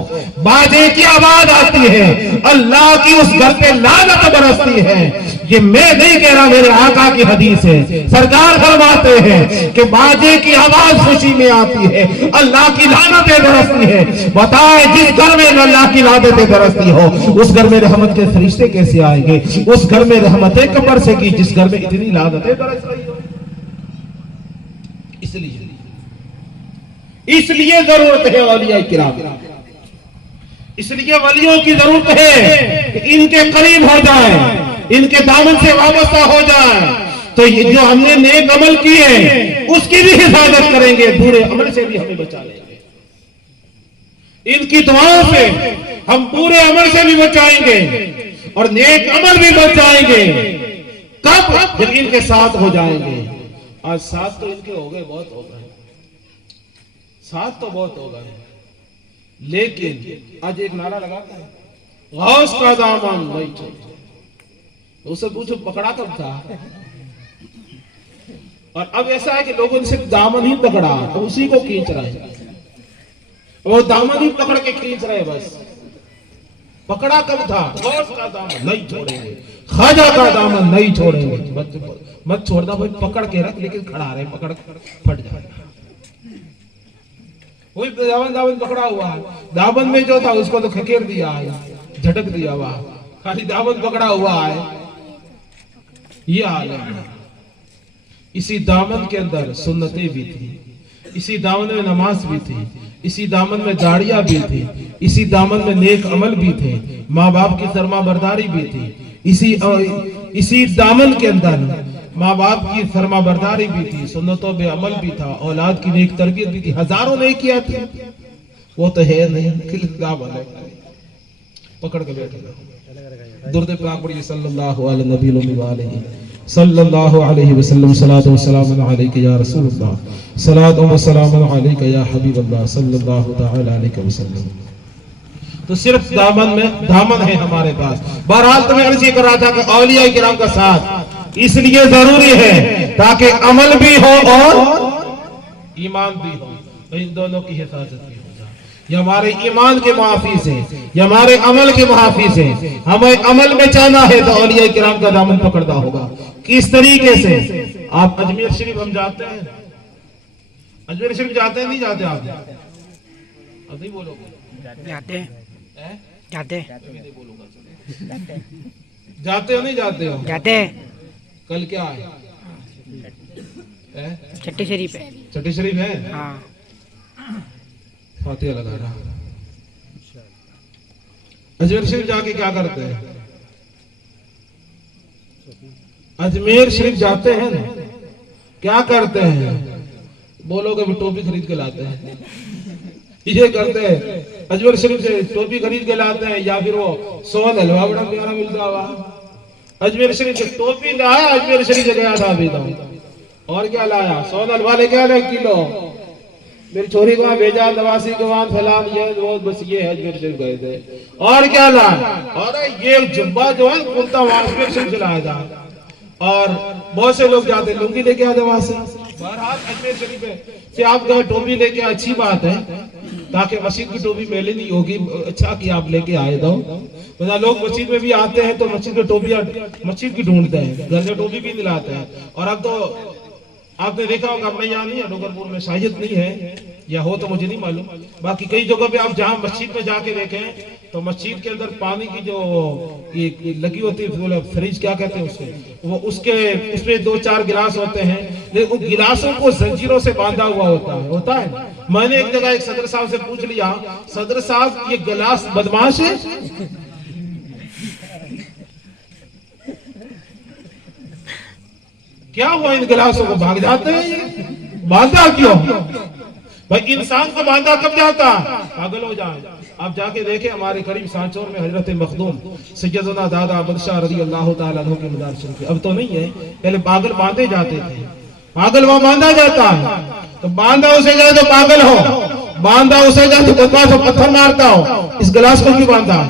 باجے کی آواز آتی ہے اللہ کی اس گھر پہ لعنت برستی ہے۔ یہ میں نہیں کہہ رہا، میرے آقا کی حدیث ہے، سرکار فرماتے ہیں کہ باجے کی آواز خوشی میں آتی ہے اللہ کی لعنتیں برستی ہے۔ بتائیں جس گھر میں اللہ کی لعنتیں برستی ہو اس گھر میں رحمت کے فرشتے کیسے آئیں گے؟ اس گھر میں رحمتیں کب برسے گی جس گھر میں اتنی لعنتیں برس رہی ہو؟ اس لیے ضرورت ہے اولیاء کرام، اس لیے ولیوں کی ضرورت ہے کہ ان کے قریب ہو جائیں، ان کے دامن سے وابستہ ہو جائیں، تو یہ جو ہم نے نیک عمل کیے اس کی بھی حفاظت کریں گے، برے عمل سے بھی ہمیں بچا لیں گے۔ ان کی دعاؤں سے ہم برے عمل سے بھی بچائیں گے اور نیک عمل بھی بچائیں گے۔ کب؟ جب ان کے ساتھ ہو جائیں گے۔ آج ساتھ تو ان کے ہو گئے، بہت ہو گئے، ساتھ تو بہت ہو گئے، لیکن آج ایک نعرہ لگاتا ہے غوث کا دامن نہیں چھوڑے، اسے پوچھو پکڑا کب تھا؟ اور اب ایسا ہے کہ لوگوں نے صرف دامن ہی پکڑا تو اسی کو کھینچ رہے ہیں، وہ دامن ہی پکڑ کے کھینچ رہے، بس پکڑا کب تھا؟ غوث کا دامن نہیں چھوڑیں گے، خواجہ کا دامن نہیں چھوڑیں گے۔ مت چھوڑنا بھائی، پکڑ کے رکھ، لیکن کھڑا رہے، پکڑ پھٹ جائے گا۔ وہی دامن پکڑا ہوا ہے، دامن میں جو تھا اس کو تو کھکیر دیا ہے، جھٹک دیا ہوا، خالی دامن پکڑا ہوا ہے، یہ حال ہے۔ اسی دامن کے اندر سنتیں بھی تھی، اسی دامن میں نماز بھی تھی، اسی دامن میں داڑیاں بھی تھی، اسی دامن میں نیک عمل بھی تھے، ماں باپ کی فرما برداری بھی تھی، اسی دامن کے اندر ماں باپ کی فرما برداری بھی تھی، سنتوں بے عمل بھی تھا، اولاد کی نیک تربیت بھی تھی، ہزاروں نے کیا تھی، وہ تو ہے نہیں، پکڑ کے بیٹھ گئے۔ درود پاک پڑھیے صلی اللہ علیہ نبی وآلہ صلی اللہ علیہ وسلم، صلاۃ و سلام علیک یا رسول اللہ، صلاۃ و سلام علیک یا حبیب اللہ صلی اللہ تعالی علیہ وسلم۔ تو صرف دامن ہے ہمارے پاس۔ بہرحال تو میں عرض یہ کر رہا تھا کہ اولیاء کرام کا ساتھ اس لیے ضروری ہے تاکہ عمل بھی ہو اور ایمان بھی ہو، ان دونوں کی حفاظت بھی ہو جائے۔ یہ ہمارے ایمان کے محافظ ہیں، یہ ہمارے عمل کے محافظ ہیں۔ ہمیں عمل میں چاہنا ہے تو اولیاء کرام کا دامن پکڑنا ہوگا۔ کس طریقے سے؟ آپ اجمیر شریف ہم جاتے ہیں، اجمیر شریف جاتے ہیں نہیں جاتے؟ آپ نہیں بولو گے؟ جاتے ہیں، جاتے جاتے ہو نہیں جاتے ہو؟ جاتے ہیں۔ کل کیا ہے؟ چھٹی شریف ہے۔ چھٹی شریف ہے؟ ہاں۔ فاتحہ لگا رہا۔ اجمیر شریف جا کے کیا کرتے ہیں؟ اجمیر شریف جاتے ہیں نا، کیا کرتے ہیں؟ بولو گے ٹوپی خرید کے لاتے ہیں، یہ کرتے ہیں۔ اجمیر شریف سے ٹوپی خرید کے لاتے ہیں، یا پھر وہ سون حلوہ بڑا پیارا ملتا ہوا، اجمیر شریف سے ٹوپی لایا، اجمیر شریف سے گیا تھا ابھی تو، اور کیا لایا؟ سون حلوہ لے کے آیا 1 کلو، میری چھوری کو بھیجا، نواسی کو وہاں فلان، یہ وہ بس یہ ہے اجمیر شریف گئے تھے۔ اور کیا لایا؟ اور یہ جبہ جو ہے کرتا وہاں اجمیر شریف سے لایا تھا۔ اور بہت سے لوگ جاتے لنگی لے کے آتے وہاں سے۔ بہرحال اجمیر شریف سے آپ گئے، ٹوپی لے کے، اچھی بات ہے، تاکہ مسجد کی ٹوپی میلے نہیں ہوگی، اچھا کہ آپ لے کے آئے دو۔ لوگ مسجد میں بھی آتے ہیں تو مسجد میں ٹوپیاں مسجد کی ڈھونڈتے ہیں، گھر میں ٹوپی بھی دلاتے ہیں۔ اور اب تو آپ نے دیکھا ہوگا، اپنے یہاں نہیں ہے، ڈوگر پور میں شاید نہیں ہے، یا ہو تو مجھے نہیں معلوم، باقی کئی جگہ پہ آپ جہاں مسجد میں جا کے دیکھیں تو مسجد کے اندر پانی کی جو لگی ہوتی ہے، فریج کیا کہتے ہیں اسے، وہ اس میں 2-4 گلاس ہوتے ہیں، لیکن ان گلاسوں کو زنجیروں سے باندھا ہوا ہوتا ہے۔ میں نے ایک جگہ ایک صدر صاحب سے پوچھ لیا، صدر صاحب یہ گلاس بدماش ہے؟ کیا ہوا ان گلاسوں کو بھاگ جاتے ہیں؟ باندھا کیوں؟ بھائی انسان کو باندھا کب جاتا؟ پاگل ہو جائے۔ آپ جا کے دیکھیں ہمارے قریب سانچور میں حضرت مخدوم سیدنا دادا احمد شاہ رضی اللہ تعالیٰ عنہ کے مزار شریف، اب تو نہیں ہے، پہلے پاگل باندھے جاتے تھے، پاگل وہاں باندھا جاتا ہے، تو باندھا اسے جائے تو پاگل ہو، باندھا اسے جائے تو بدماش ہو، پتھر مارتا ہو۔ اس گلاس کو کیوں باندھا؟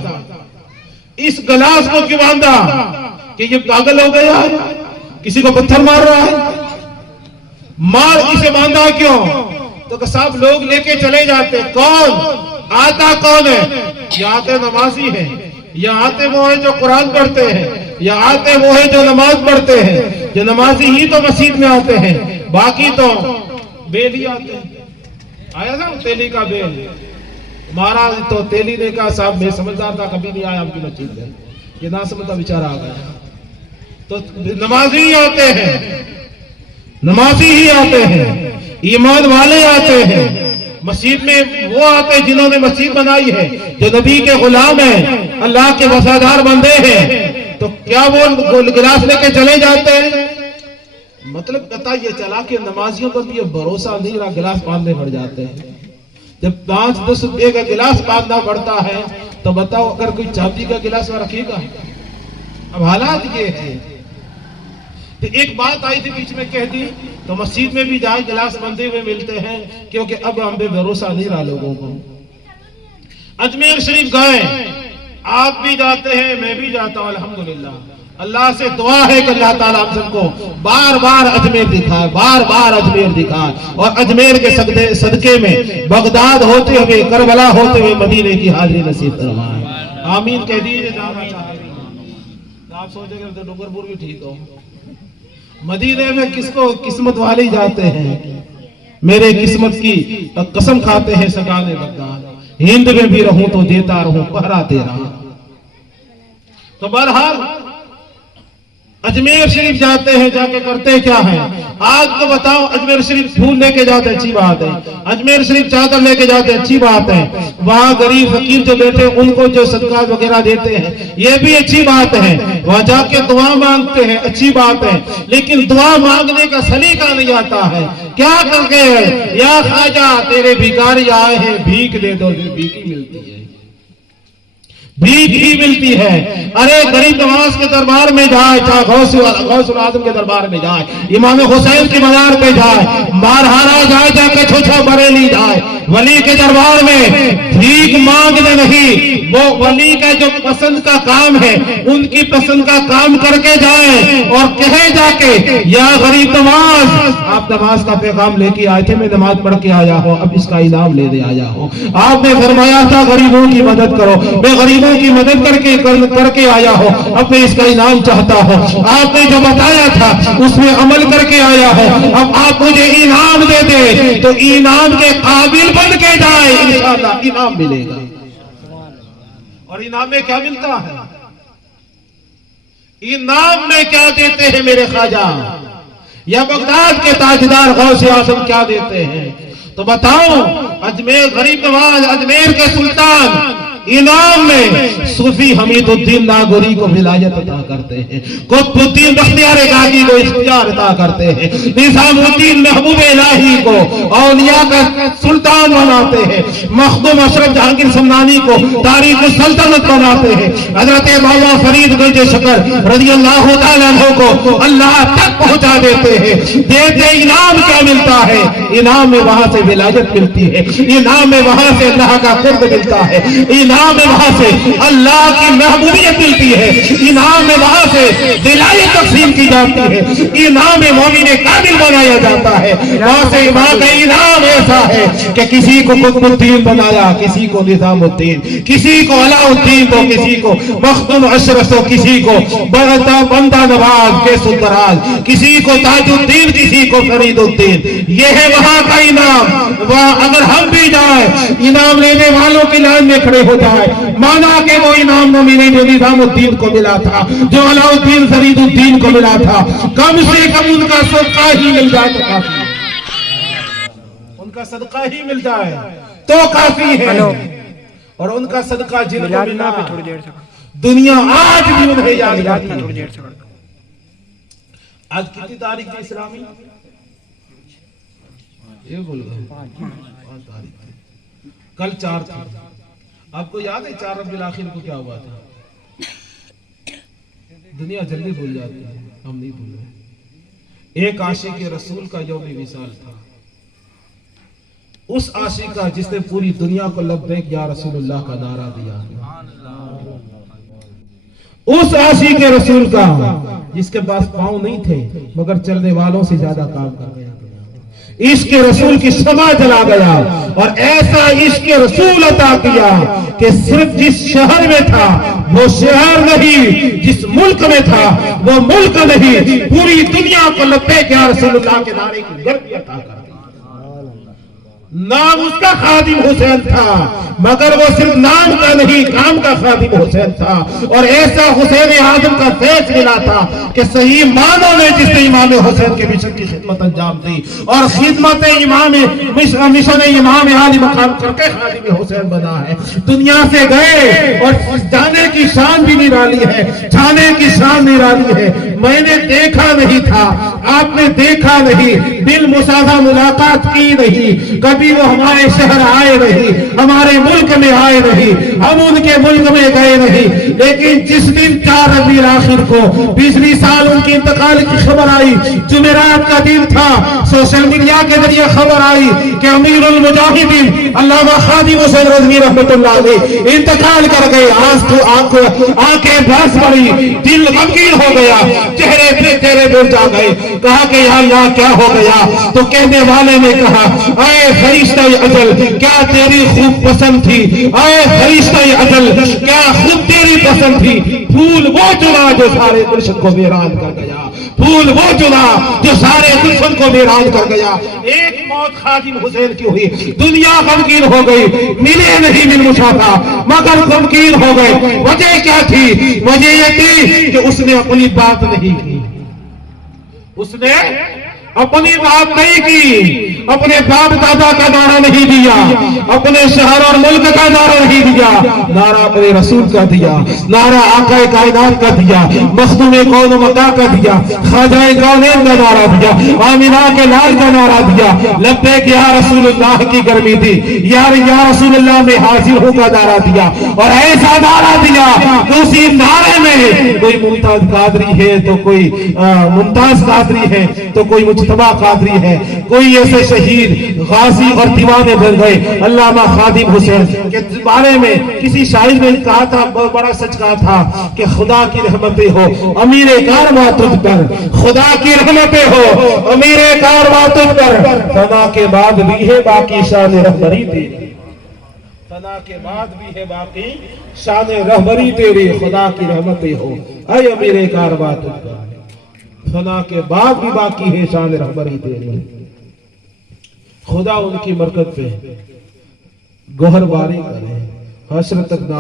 اس گلاس کو کیوں باندھا؟ کہ یہ پاگل ہو گیا ہے، کسی کو پتھر مار رہا ہے، مار اسے باندھا کیوں؟ تو کہ صاحب لوگ لے کے چلے جاتے، کون آتا؟ کون ہے؟ یہ آتے نمازی ہیں، یا آتے وہ ہیں جو قرآن پڑھتے ہیں، یا آتے وہ ہیں جو نماز پڑھتے ہیں۔ جو نمازی ہی تو مسجد میں آتے ہیں، باقی تو بیل ہی آتے ہیں۔ آیا تھا تیلی کا بیل، ہمارا تو تیلی نے کہا صاحب میں سمجھدار تھا، کبھی نہیں آیا ہم کی مسجد میں، یہ نہ سمجھتا بیچارہ آ گیا۔ تو نمازی ہی آتے ہیں، نمازی ہی آتے ہیں، ایمان والے آتے ہیں مسجد میں، وہ آتے ہیں جنہوں نے مسجد بنائی ہے، جو نبی کے غلام ہیں، اللہ کے وفادار بندے ہیں۔ تو کیا وہ گلاس لے کے چلے جاتے ہیں؟ مطلب کہتا یہ چلا کہ نمازیوں پر بھی یہ بھروسہ نہیں رہا، گلاس باندھنے پڑ جاتے ہیں۔ جب 5-10 روپے کا گلاس باندھنا پڑتا ہے تو بتاؤ اگر کوئی چاندی کا گلاس میں رکھے گا؟ اب حالات یہ ہے۔ تو ایک بات آئی تھی بیچ میں کہہ دی، تو مسجد میں بھی جائے گلاس بندے ہوئے ملتے ہیں، کیونکہ اب ہم پہ بھروسہ نہیں رہا لوگوں کو۔ اجمیر شریف گئے، آپ بھی جاتے ہیں، میں بھی جاتا ہوں الحمدللہ۔ اللہ سے دعا ہے کہ اللہ تعالیٰ ہم سب کو بار بار اجمیر دکھائے، بار بار اجمیر دکھائے، اور اجمیر کے صدقے میں بغداد ہوتے ہوئے، کربلا ہوتے ہوئے مدینے کی حاضری نصیب فرمائے۔ آمین کہہ دیجیے۔ آپ سوچیں گے تو ڈونگر پور بھی ٹھیک ہو، مدینے میں کس کو قسمت والے جاتے ہیں؟ میرے قسمت کی قسم کھاتے ہیں سکانے بغداد، ہند میں بھی رہوں تو دیتا رہوں پہرا تیرا۔ تو بہرحال اجمیر شریف جاتے ہیں، جا کے کرتے کیا ہیں؟ آج کو بتاؤ، اجمیر شریف پھول لے کے جاتے اچھی بات ہے، اجمیر شریف چادر لے کے جاتے اچھی بات ہے، وہاں غریب فقیر جو بیٹھے ان کو جو صدقات وغیرہ دیتے ہیں یہ بھی اچھی بات ہے، وہاں جا کے دعا مانگتے ہیں اچھی بات ہے، لیکن دعا مانگنے کا سلیقہ نہیں آتا ہے۔ کیا کر کے یا خواجہ تیرے بھکاری آئے ہیں، بھیک دے دو، بھیک ہی ملتی ہے، بھیک ہی ملتی ہے۔ ارے غریب نواز کے دربار میں جائے، چاہے غوث العظم کے دربار میں جائے، امام حسین کی مزار پہ جائے، مارہارا جائے، جا کے چھوچھا بریلی جائے، ولی کے دربار میں بھیک مانگنے نہیں، وہ ولی کا جو پسند کا کام ہے ان کی پسند کا کام کر کے جائیں اور کہے جا کے یا غریب نواز، آپ نماز کا پیغام لے کے آئے تھے، میں نماز پڑھ کے آیا ہوں، اب اس کا انعام لے دے آیا ہوں۔ آپ نے فرمایا تھا غریبوں کی مدد کرو، میں غریبوں کی مدد کر کے آیا ہوں، اب میں اس کا انعام چاہتا ہوں۔ آپ نے جو بتایا تھا اس میں عمل کر کے آیا ہوں، اب آپ مجھے انعام دے دے تو انعام کے قابل بن کے جائے، انشاءاللہ انعام ملے گا۔ اور انعام میں کیا ملتا ہے؟ انعام میں کیا دیتے ہیں میرے خواجہ؟ یا بغداد کے تاجدار غوث اعظم کیا دیتے ہیں؟ تو بتاؤ، اجمیر غریب نواز اجمیر کے سلطان انعام میں صوفی حمید الدین ناگوری کو ولایت عطا کرتے ہیں، قطب الدین بختیار گاجی کو اختیار عطا کرتے ہیں، نظام الدین محبوب الہی کو اولیاء کا سلطان بناتے ہیں، مخدوم اشرف جہانگیر سمنانی کو تاریخ السلطنت بناتے ہیں، حضرت مولا فرید گنج شکر رضی اللہ تعالیٰ عنہ کو اللہ تک پہنچا دیتے ہیں۔ دیتے انعام کیا ملتا ہے؟ انعام میں وہاں سے ولایت ملتی ہے، انعام میں وہاں سے اللہ کا قرب ملتا ہے، انعام میں وہاں سے اللہ کی محبوبیت ملتی ہے، انعام میں وہاں سے ولایت تقسیم کی جاتی ہے، انعام میں مومن کامل بنایا جاتا ہے۔ وہاں سے وہاں کا انعام ایسا ہے کہ کسی کو قطب الدین بنایا، کسی کو نظام الدین، کسی کو علاء الدین تو کسی کو مخدوم اشرف تو کسی کو بندہ نواز کے سلطراز، کسی کو تاج الدین، کسی کو فرید الدین۔ یہ ہے وہاں کا انعام۔ وہاں اگر ہم بھی جائیں انعام لینے والوں کی لائن میں کھڑے ہو جائے، مانا کہ وہ انعام نہ ملے جو نظام الدین کو ملا تھا، جو علاء الدین فرید الدین کو ملا تھا، کم سے کم ان کا صدقہ ہی مل جائے تو کافی ہے، ان کا صدقہ ہی مل جائے تو کافی ہے۔ اور ان کا صدقہ جن کو ملا دنیا آج بھی انہیں یاد کرتی ہے۔ آج کتنی تاریخ ہے اسلامی؟ یہ بول گئے 5 تاریخ تھی، کل 4 تھی۔ آپ کو یاد ہے 4 ربیع الاخر کو کیا ہوا تھا؟ دنیا جلدی بھول جاتی ہے، ہم نہیں بھول رہے۔ ایک عاشق رسول کا یوم وصال تھا، اس عاشق کا جس نے پوری دنیا کو لبیک یا رسول اللہ کا نعرہ دیا، اس عاشق رسول کا جس کے پاس پاؤں نہیں تھے مگر چلنے والوں سے زیادہ کام کر گیا، عشق رسول کی شمع جلا گیا، اور ایسا عشق رسول عطا کیا کہ صرف جس شہر میں تھا وہ شہر نہیں، جس ملک میں تھا وہ ملک نہیں، پوری دنیا کو لبیک یا رسول اللہ کے نعرے کی گرمی عطا کر دی۔ نام اس کا خادم حسین تھا، مگر وہ صرف نام کا نہیں کام کا خادم حسین تھا، اور ایسا حسین اعظم کا فیض ملا تھا کہ صحیح معنوں میں جس نے امام حسین کے مشن کی خدمت انجام دی اور خدمت امام مشن امام عالی مقام کر کے خادم حسین بنا ہے، دنیا سے گئے اور جانے کی شان بھی نرالی ہے، جانے کی شان نرالی ہے۔ میں نے دیکھا نہیں تھا، آپ نے دیکھا نہیں، بالمصافحہ ملاقات کی نہیں، کبھی وہ ہمارے شہر آئے نہیں، ہمارے ملک میں آئے نہیں، ہم ان کے ملک میں گئے نہیں، لیکن جس دن 4 ربیع الاخر کو پچھلی سال ان کی انتقال کی خبر آئی، جمعرات کا دن تھا، سوشل میڈیا کے ذریعے خبر آئی کہ امیر المجاہدین علامہ خادم حسین رضوی رحمۃ اللہ علیہ انتقال کر گئے۔ آنکھیں بھاس پڑی، دل غمگین ہو گیا، چہرے جا گئے۔ کہا کہ یا اللہ کیا ہو گیا؟ تو کہنے والے نے کہا، اے فرشتہ اجل کیا تیری خوب پسند تھی، اے فرشتہ اجل کیا خوب تیری پسند تھی، پھول وہ چنا جو سارے گلشن کو ویران کر گیا، پھول وہ چنا جو سارے گلشن کو ویران کر گیا۔ ایک موت خادم حسین کی ہوئی، دنیا غمگین ہو گئی، ملے نہیں مل مشافہ مگر غمگین ہو گئے۔ وجہ کیا تھی؟ وجہ یہ تھی کہ اس نے اپنی بات نہیں کی، اس نے اپنی بات نہیں کی، اپنے باپ دادا کا نعرہ نہیں دیا، اپنے شہر اور ملک کا نعرہ نہیں دیا، نعرہ اپنے رسول کا دیا، نعرہ آقا کائنات کا دیا، مخدوم کون و مکان کا دیا، خواجہ کونین کا نعرہ دیا، آمینہ کے لال کا نعرہ دیا، لبیک یا رسول اللہ کی گرمی دی، یا رسول اللہ میں حاضر ہوں کا نعرہ دیا، اور ایسا نعرہ دیا کہ اسی نعرے میں کوئی ممتاز قادری ہے تو کوئی ممتاز قادری ہے تو کوئی مجھے مجتبیٰ قادری ہے، کوئی ایسے شہید غازی اور دیوانے بن گئے علامہ خادم حسین کے بارے میں کسی شاعر نے کہا تھا، بڑا سچ کہا تھا کہ خدا کی رحمتیں ہو امیر کارواں تجھ پر، خدا کی رحمتیں ہو امیر کارواں تجھ پر، فنا کے بعد بھی ہے باقی شان رہبری تیری، فنا کے بعد بھی ہے باقی شان رہبری تیری، خدا کی رحمتیں ہو اے امیر کارواں تجھ پر، فنا کے بعد بھی باقی ہے شان رہبری تیری۔ خدا ان کی برکت پہ گوہر باری کرے، حشر تک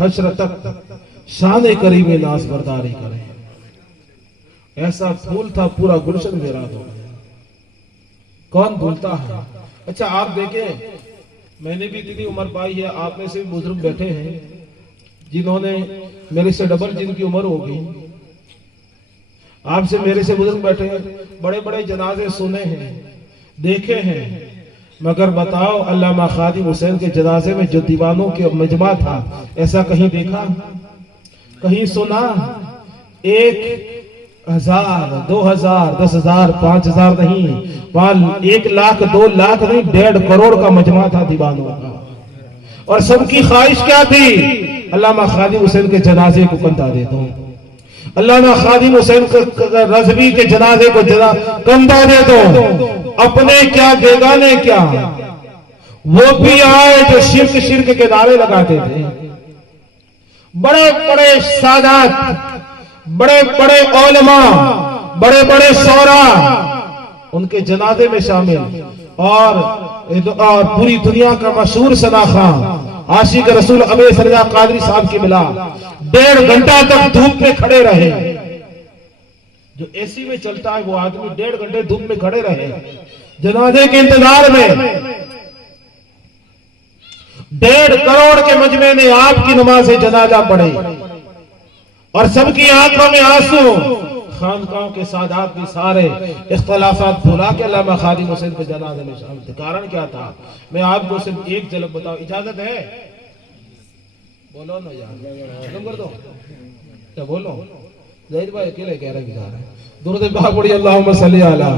حشر تک شان کریم ناز برداری کرے۔ ایسا پھول تھا پورا گلشن میرا تو کون بھولتا ہے۔ اچھا آپ دیکھیں، میں نے بھی اتنی عمر پائی ہے، آپ میں سے بزرگ بیٹھے ہیں جنہوں نے میرے سے ڈبل جن کی عمر ہوگی، آپ سے میرے سے بزرگ بیٹھے ہیں، بڑے بڑے جنازے سنے ہیں، دیکھے ہیں، مگر بتاؤ علامہ خادم حسین کے جنازے میں جو دیوانوں کے مجمع تھا، ایسا کہیں دیکھا، کہیں سنا؟ 1000 2000 10,000 5,000 نہیں، 1 لاکھ 2 لاکھ نہیں، 1.5 کروڑ کا مجمع تھا دیوانوں کا، اور سب کی خواہش کیا تھی؟ علامہ خادم حسین کے جنازے کو کندھا دے دو، علامہ خادم حسین رضوی کے جنازے کو کندھا دے دو، اپنے کیا بیگانے کیا، وہ بھی آئے جو شرک کے نعرے لگاتے تھے، بڑے بڑے سادات، بڑے بڑے علماء، بڑے بڑے شعراء ان کے جنازے میں شامل، اور پوری دنیا کا مشہور ثنا خواں عاشق رسول امیر سرجہ قادری صاحب کی ملا 1.5 گھنٹہ تک دھوپ میں کھڑے رہے۔ جو اے سی میں چلتا ہے وہ آدمی 1.5 گھنٹے دھوپ میں کھڑے رہے جنازے کے انتظار میں۔ 1.5 کروڑ کے مجمع نے آپ کی نماز جنازہ پڑھے، اور سب کی آنکھوں میں آنسو، خانقاہوں کے سادات بھی سارے اختلافات بھلا کے علامہ خادم حسین کے جنازے میں شامل تھے۔ کارن کیا تھا؟ میں آپ کو صرف ایک جھلک بتاؤں، اجازت ہے؟ بولو نا یار، ختم کر دو کیا، بولو زہید بھائی اکیلے کہہ رہے ہیں، درود پاک پڑھی، اللہم صلی علی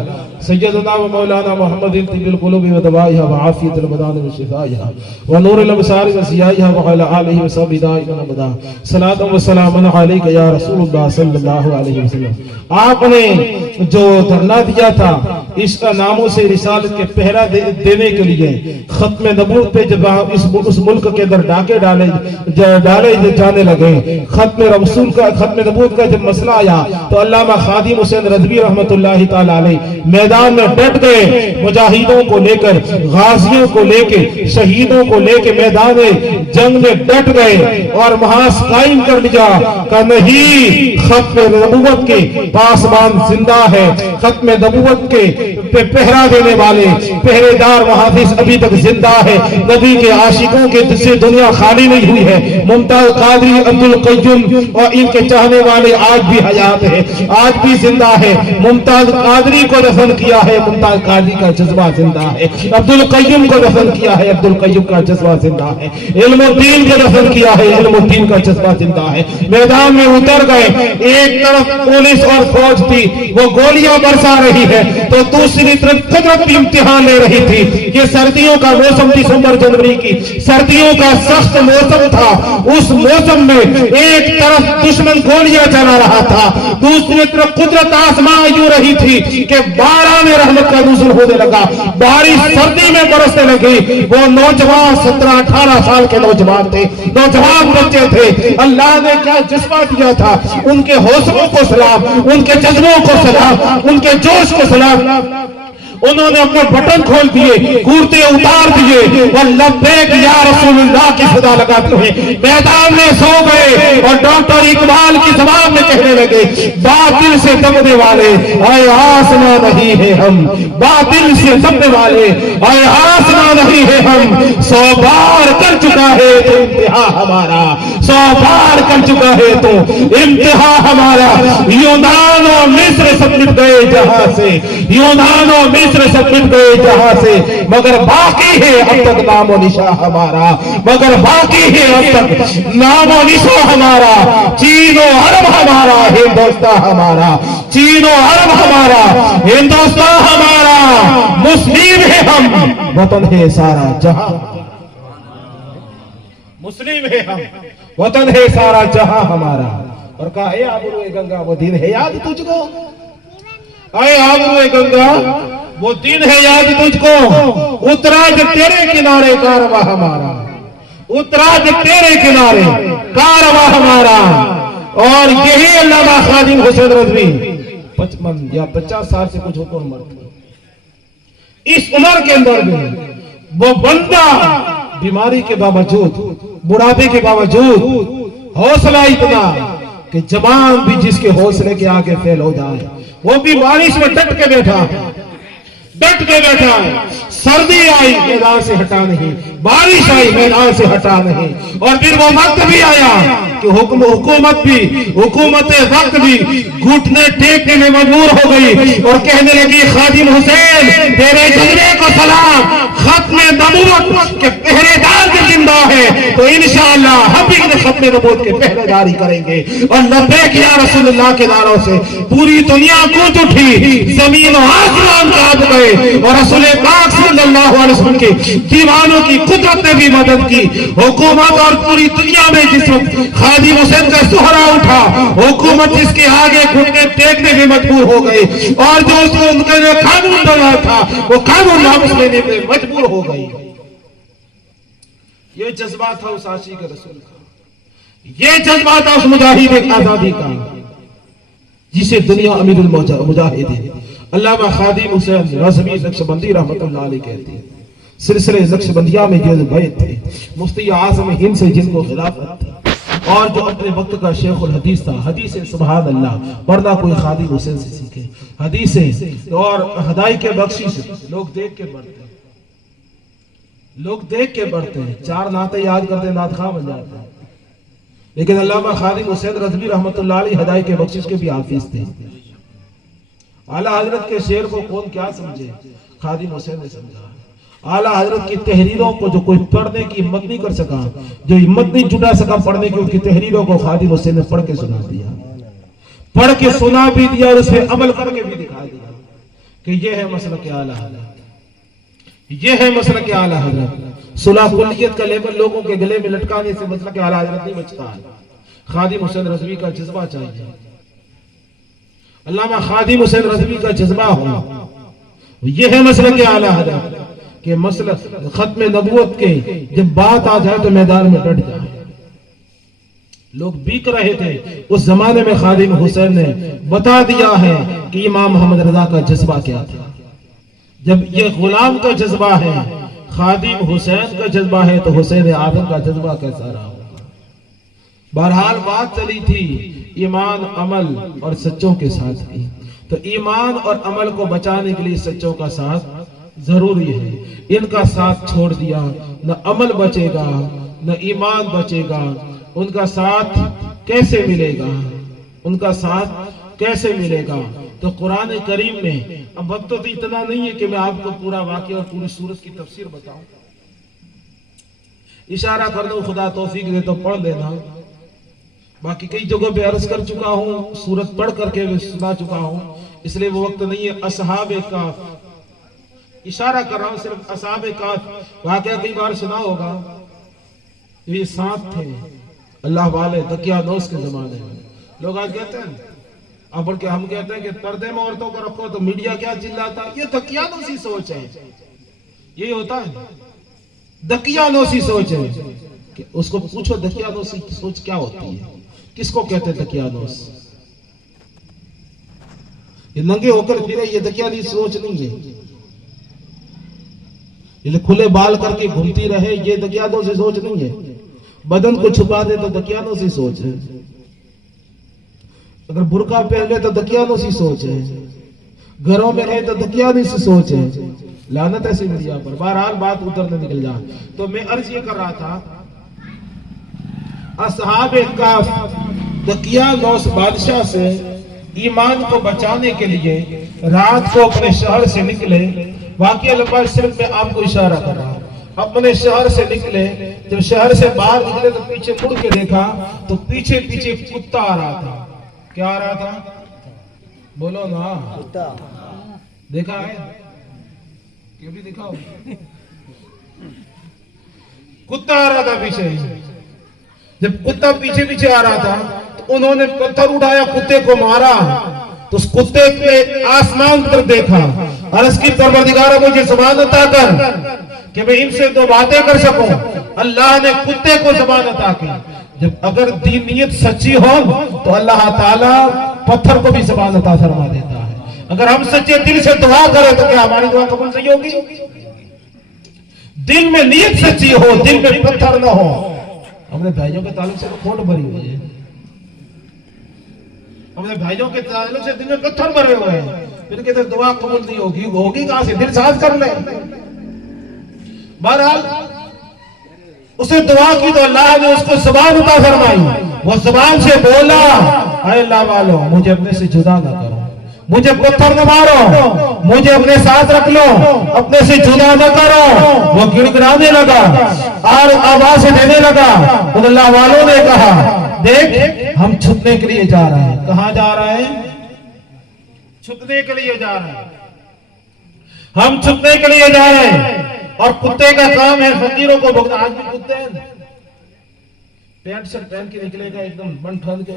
سیدنا و مولانا محمد طب القلوب و دوائها وعافیت البدان و شفائها ونور الابصار و ضیائها وعلی آلہ و صحبہ دائما ابدا، صلاۃ و سلام علیک یا رسول اللہ صلی اللہ علیہ وسلم۔ آپ نے جو دھرنا دیا تھا عشق ناموں سے رسالت کے پہرا دینے کے لیے، ختم نبوت پہ جب اس ملک کے اندر ڈاکے ڈالے جانے لگے، ختم نبوت کا جب مسئلہ آیا تو علامہ خادم حسین رضوی رحمت اللہ تعالی علیہ میدان میں ڈٹ گئے، مجاہدوں کو لے کر، غازیوں کو لے کے، شہیدوں کو لے کے میدان جنگ میں ڈٹ گئے، اور محاذ قائم کر لیا کہ نہیں، ختم نبوت کے پاسبان زندہ ہے، ختم نبوت کے پہرا دینے والے پہرے دار محافظ ابھی تک زندہ ہے، نبی کے عاشقوں کے سے دنیا خالی نہیں ہوئی ہے، ممتاز قادری، عبدالقیوم اور ان کے چاہنے والے آج بھی حیات ہے، آج بھی زندہ ہے۔ ممتاز قادری کو دفن کیا ہے، ممتاز قادری کا جذبہ زندہ ہے، عبدالقیوم کو دفن کیا ہے، عبدالقیوم کا جذبہ زندہ ہے، علم الدین کو دفن کیا ہے، علم الدین کا جذبہ زندہ ہے۔ میدان میں اتر گئے، ایک طرف پولیس اور فوج تھی وہ گولیاں برسا رہی ہے، تو دوسری طرف قدرت بھی امتحان لے رہی تھی۔ یہ سردیوں کا موسم، دسمبر جنوری کی سردیوں کا سخت موسم تھا، اس موسم میں ایک طرف دشمن گولیاں چلا رہا تھا، دوسری طرف قدرت آسمان یوں رہی تھی کہ باران رحمت کا نزول ہونے لگا، بارش سردی میں برسنے لگی۔ وہ نوجوان 17-18 سال کے نوجوان تھے، نوجوان بچے تھے، اللہ نے کیا جذبہ دیا تھا، ان کے حوصلوں کو سلام، ان کے جذبوں کو سلام، ان کے جوش کو سلام۔ انہوں نے اپنے بٹن کھول دیے، کرتے اتار دیے، اور لبیک یا رسول اللہ کی صدا لگاتے ہوئے میدان میں سو گئے، اور ڈاکٹر اقبال کی زبان میں کہنے لگے، باطل سے دبنے والے اے آسنا نہیں ہے ہم، باطل سے دبنے والے اے آسنا نہیں ہے ہم 100 بار کر چکا ہے تو انتہا ہمارا 100 بار کر چکا ہے تو انتہا ہمارا یونان و مصر سب مٹ گئے جہاں سے یونان و مصر سب مٹ گئے جہاں سے مگر باقی ہے اب تک نام و نشان ہمارا مگر باقی ہے اب تک نام و نشان ہمارا چین و عرب ہمارا ہندوستان ہمارا چین و عرب ہمارا ہندوستان ہمارا مسلم ہے ہم وطن ہے سارا جہاں مسلم ہے ہم وطن ہے سارا جہاں ہمارا اور کہا اے آبروئے گنگا وہ دن ہے یاد تجھ کو اے آبروئے گنگا وہ دن ہے یاد تجھ کو اترا جب تیرے کنارے کارواں ہمارا اترا جب تیرے کنارے کارواں ہمارا اور یہی علامہ خادم حسین رضوی 55 یا 50 سال سے کچھ حکم مرتے اس عمر کے اندر بھی وہ بندہ بیماری کے باوجود بڑھاپے کے باوجود حوصلہ اتنا کہ جوان بھی جس کے حوصلے کے آگے فیل ہو جائے وہ بھی بارش میں ڈٹ کے بیٹھا ہے سردی آئی میدان سے ہٹا نہیں بارش آئی میدان سے ہٹا نہیں اور پھر وہ وقت بھی آیا کہ حکومت وقت بھی گھٹنے ٹیکنے میں مجبور ہو گئی اور کہنے لگی خادم حسین تیرے جذبے کو سلام ختم نبوت کے پہرے دار کے زندہ ہے تو انشاءاللہ ہم بھی ختم نبوت کے پہرے داری کریں گے اور لبیک یا رسول اللہ کے نعروں سے پوری دنیا گونج اٹھی زمین و آسمان کانپ گئے اور رسول پاک صلی اللہ علیہ وسلم کے دیوانوں کی قدرت نے بھی مدد کی حکومت اور پوری دنیا میں جس وقت خادم حسین کا سہرا اٹھا حکومت جس کے آگے گھٹنے ٹیکنے میں مجبور ہو گئے اور جو اس کو ان کا جو قانون بنا تھا وہ قانون واپس لینے میں مجبور ہو گئی یہ جذبہ تھا اس عاشق رسول کا یہ جذبہ تھا اس مجاہد آزادی کا جسے دنیا امیر المجاہد ہے علامہ خادم حسین رضوی نقشبندی رحمت اللہ علیہ کہتے ہیں سلسلے نقشبندیہ میں جو بیعت تھے مفتی اعظم ہند سے جن کو خلافت تھی اور جو اپنے وقت کا شیخ الحدیث تھا حدیث سبحان اللہ ورنہ کوئی خادم حسین سے سیکھے حدیثیں اور ہدائی کے بخشی سے لوگ دیکھ کے بڑھتے ہیں 4 نعتیں یاد کرتے نعت خواہ بن جاتے ہیں لیکن علامہ خادم حسین رضوی رحمت اللہ علیہ ہدائی کے بخشش کے بھی حافظ تھے اعلیٰ حضرت کے شعر کو کون کیا سمجھے خادم حسین نے سمجھا اعلیٰ حضرت کی تحریروں کو جو کوئی پڑھنے کی ہمت نہیں کر سکا جو ہمت نہیں جٹا سکا پڑھنے کی ان کی تحریروں کو خادم حسین نے پڑھ کے سنا دیا پڑھ کے سنا بھی دیا اور اس پہ عمل کر کے بھی دکھا دیا کہ یہ ہے مسلک اعلیٰ حضرت یہ ہے مسلک اعلیٰ حضرت صلح کلیت کا لیبل لوگوں کے گلے میں لٹکانے سے مسلک اعلیٰ حضرت نہیں بچتا ہے خادم حسین رضوی کا جذبہ چاہیے علامہ خادم حسین رضوی کا جذبہ ہو یہ ہے مسلک اعلیٰ حضرت کہ مسلک ختم نبوت کے جب بات آ جائے تو میدان میں ڈٹ جائے لوگ بیک رہے تھے اس زمانے میں خادم حسین نے بتا دیا ہے کہ امام محمد رضا کا جذبہ کیا تھا جب یہ غلام کا جذبہ ہے خادم حسین کا جذبہ ہے تو حسین اعظم کا جذبہ کیسا رہا ہوگا بہرحال بات چلی تھی ایمان عمل اور سچوں کے ساتھ کی تو ایمان اور عمل کو بچانے کے لیے سچوں کا ساتھ ضروری ہے ان کا ساتھ چھوڑ دیا نہ عمل بچے گا نہ ایمان بچے گا ان کا ساتھ کیسے ملے گا ان کا ساتھ کیسے ملے گا تو قرآن کریم میں اب وقت تو اتنا نہیں ہے کہ میں آپ کو پورا واقعہ اور پوری سورت کی تفسیر بتاؤں اشارہ کر دو خدا توفیق دے تو پڑھ لینا باقی کئی جگہوں پہ عرض کر چکا ہوں سورت پڑھ کر کے سنا چکا ہوں اس لیے وہ وقت نہیں ہے اصحاب کہف اشارہ کر رہا ہوں صرف اصحاب کہف واقعہ کئی بار سنا ہوگا یہ 7 تھے اللہ والے دقیانوس کے زمانے میں لوگ آج کہتے ہیں اب بلکہ ہم کہتے ہیں کہ پردے میں عورتوں کو رکھو تو میڈیا کیا چلاتا ہے یہ دقیانوسی سوچ ہے یہی ہوتا ہے دقیانوسی سوچ ہے کہ اس کو پوچھو دقیانوسی کی سوچ کیا ہوتی ہے کس کو کہتے ہیں دقیانوس یہ ننگے ہو کر پھرے یہ دقیانوسی سوچ نہیں ہے یہ کھلے بال کر کے گھومتی رہے یہ دقیانوسی سوچ نہیں ہے بدن کو چھپا دے تو دقیانوسی سوچ ہے اگر برقع پہن لے تو دقیانوسی سوچ ہے گھروں میں رہے تو دقیانوسی سوچ ہے لعنت ایسی میڈیا پر. بہرحال بات ادھر نہ نکل جائے. تو میں عرض یہ کر رہا تھا اصحاب کہف دقیانوس بادشاہ سے ایمان کو بچانے کے لیے رات کو اپنے شہر سے نکلے. واقعہ لمبا صرف میں آپ کو اشارہ کر رہا ہوں. اپنے شہر سے نکلے, جب شہر سے باہر نکلے تو پیچھے مڑ کے دیکھا تو پیچھے پیچھے کتا آ رہا تھا. کیا آ رہا تھا؟ بولو نا. دیکھا ہے کہ بھی دکھاؤ. کتا آ رہا تھا پیچھے. جب کتا پیچھے پیچھے آ رہا تھا تو انہوں نے پتھر اٹھایا, کتے کو مارا. تو اس کتے نے آسمان پر دیکھا اور اس کی پروردگار مجھے زبان عطا کر کہ میں ان سے دو باتیں کر سکوں. اللہ نے کتے کو زبان عطا کی. جب اگر نیت سچی ہو تو اللہ تعالیٰ پتھر کو بھی زبان عطا فرما دیتا ہے. اگر ہم سچے دل سے دعا کریں تو کیا ہماری دعا قبول نہیں ہوگی؟ دل میں نیت سچی ہو, دل میں پتھر نہ ہو. اپنے بھائیوں کے تعلق سے کھوٹ بھری ہوئی ہے. اپنے بھائیوں کے تعلق سے دل میں پتھر بھرے ہوئے ہیں. پھر کہتے ہیں دعا قبول نہیں ہوگی. ہوگی کہاں سے؟ دل ساز کر لیں. بہرحال اسے دعا کی تو اللہ نے اس کو زبان عطا فرمائی. وہ زبان سے بولا, اے اللہ والو مجھے اپنے سے جدا نہ کرو, مجھے پتھر نہ مارو, مجھے اپنے ساتھ رکھ لو, اپنے سے جدا نہ کرو. وہ گڑگڑانے لگا اور آواز دینے لگا. ان اللہ والوں نے کہا دیکھ ہم چھپنے کے لیے جا رہے ہیں. کہاں جا رہے ہیں؟ چھپنے کے لیے جا رہے ہیں. ہم چھپنے کے لیے جا رہے ہیں. اور کتے کا کام ہے فقیروں کو بھگنا. آج بھی کتے ہیں پینٹ شرٹ پہن کے نکلے گا ایک دم بن ٹھن کے,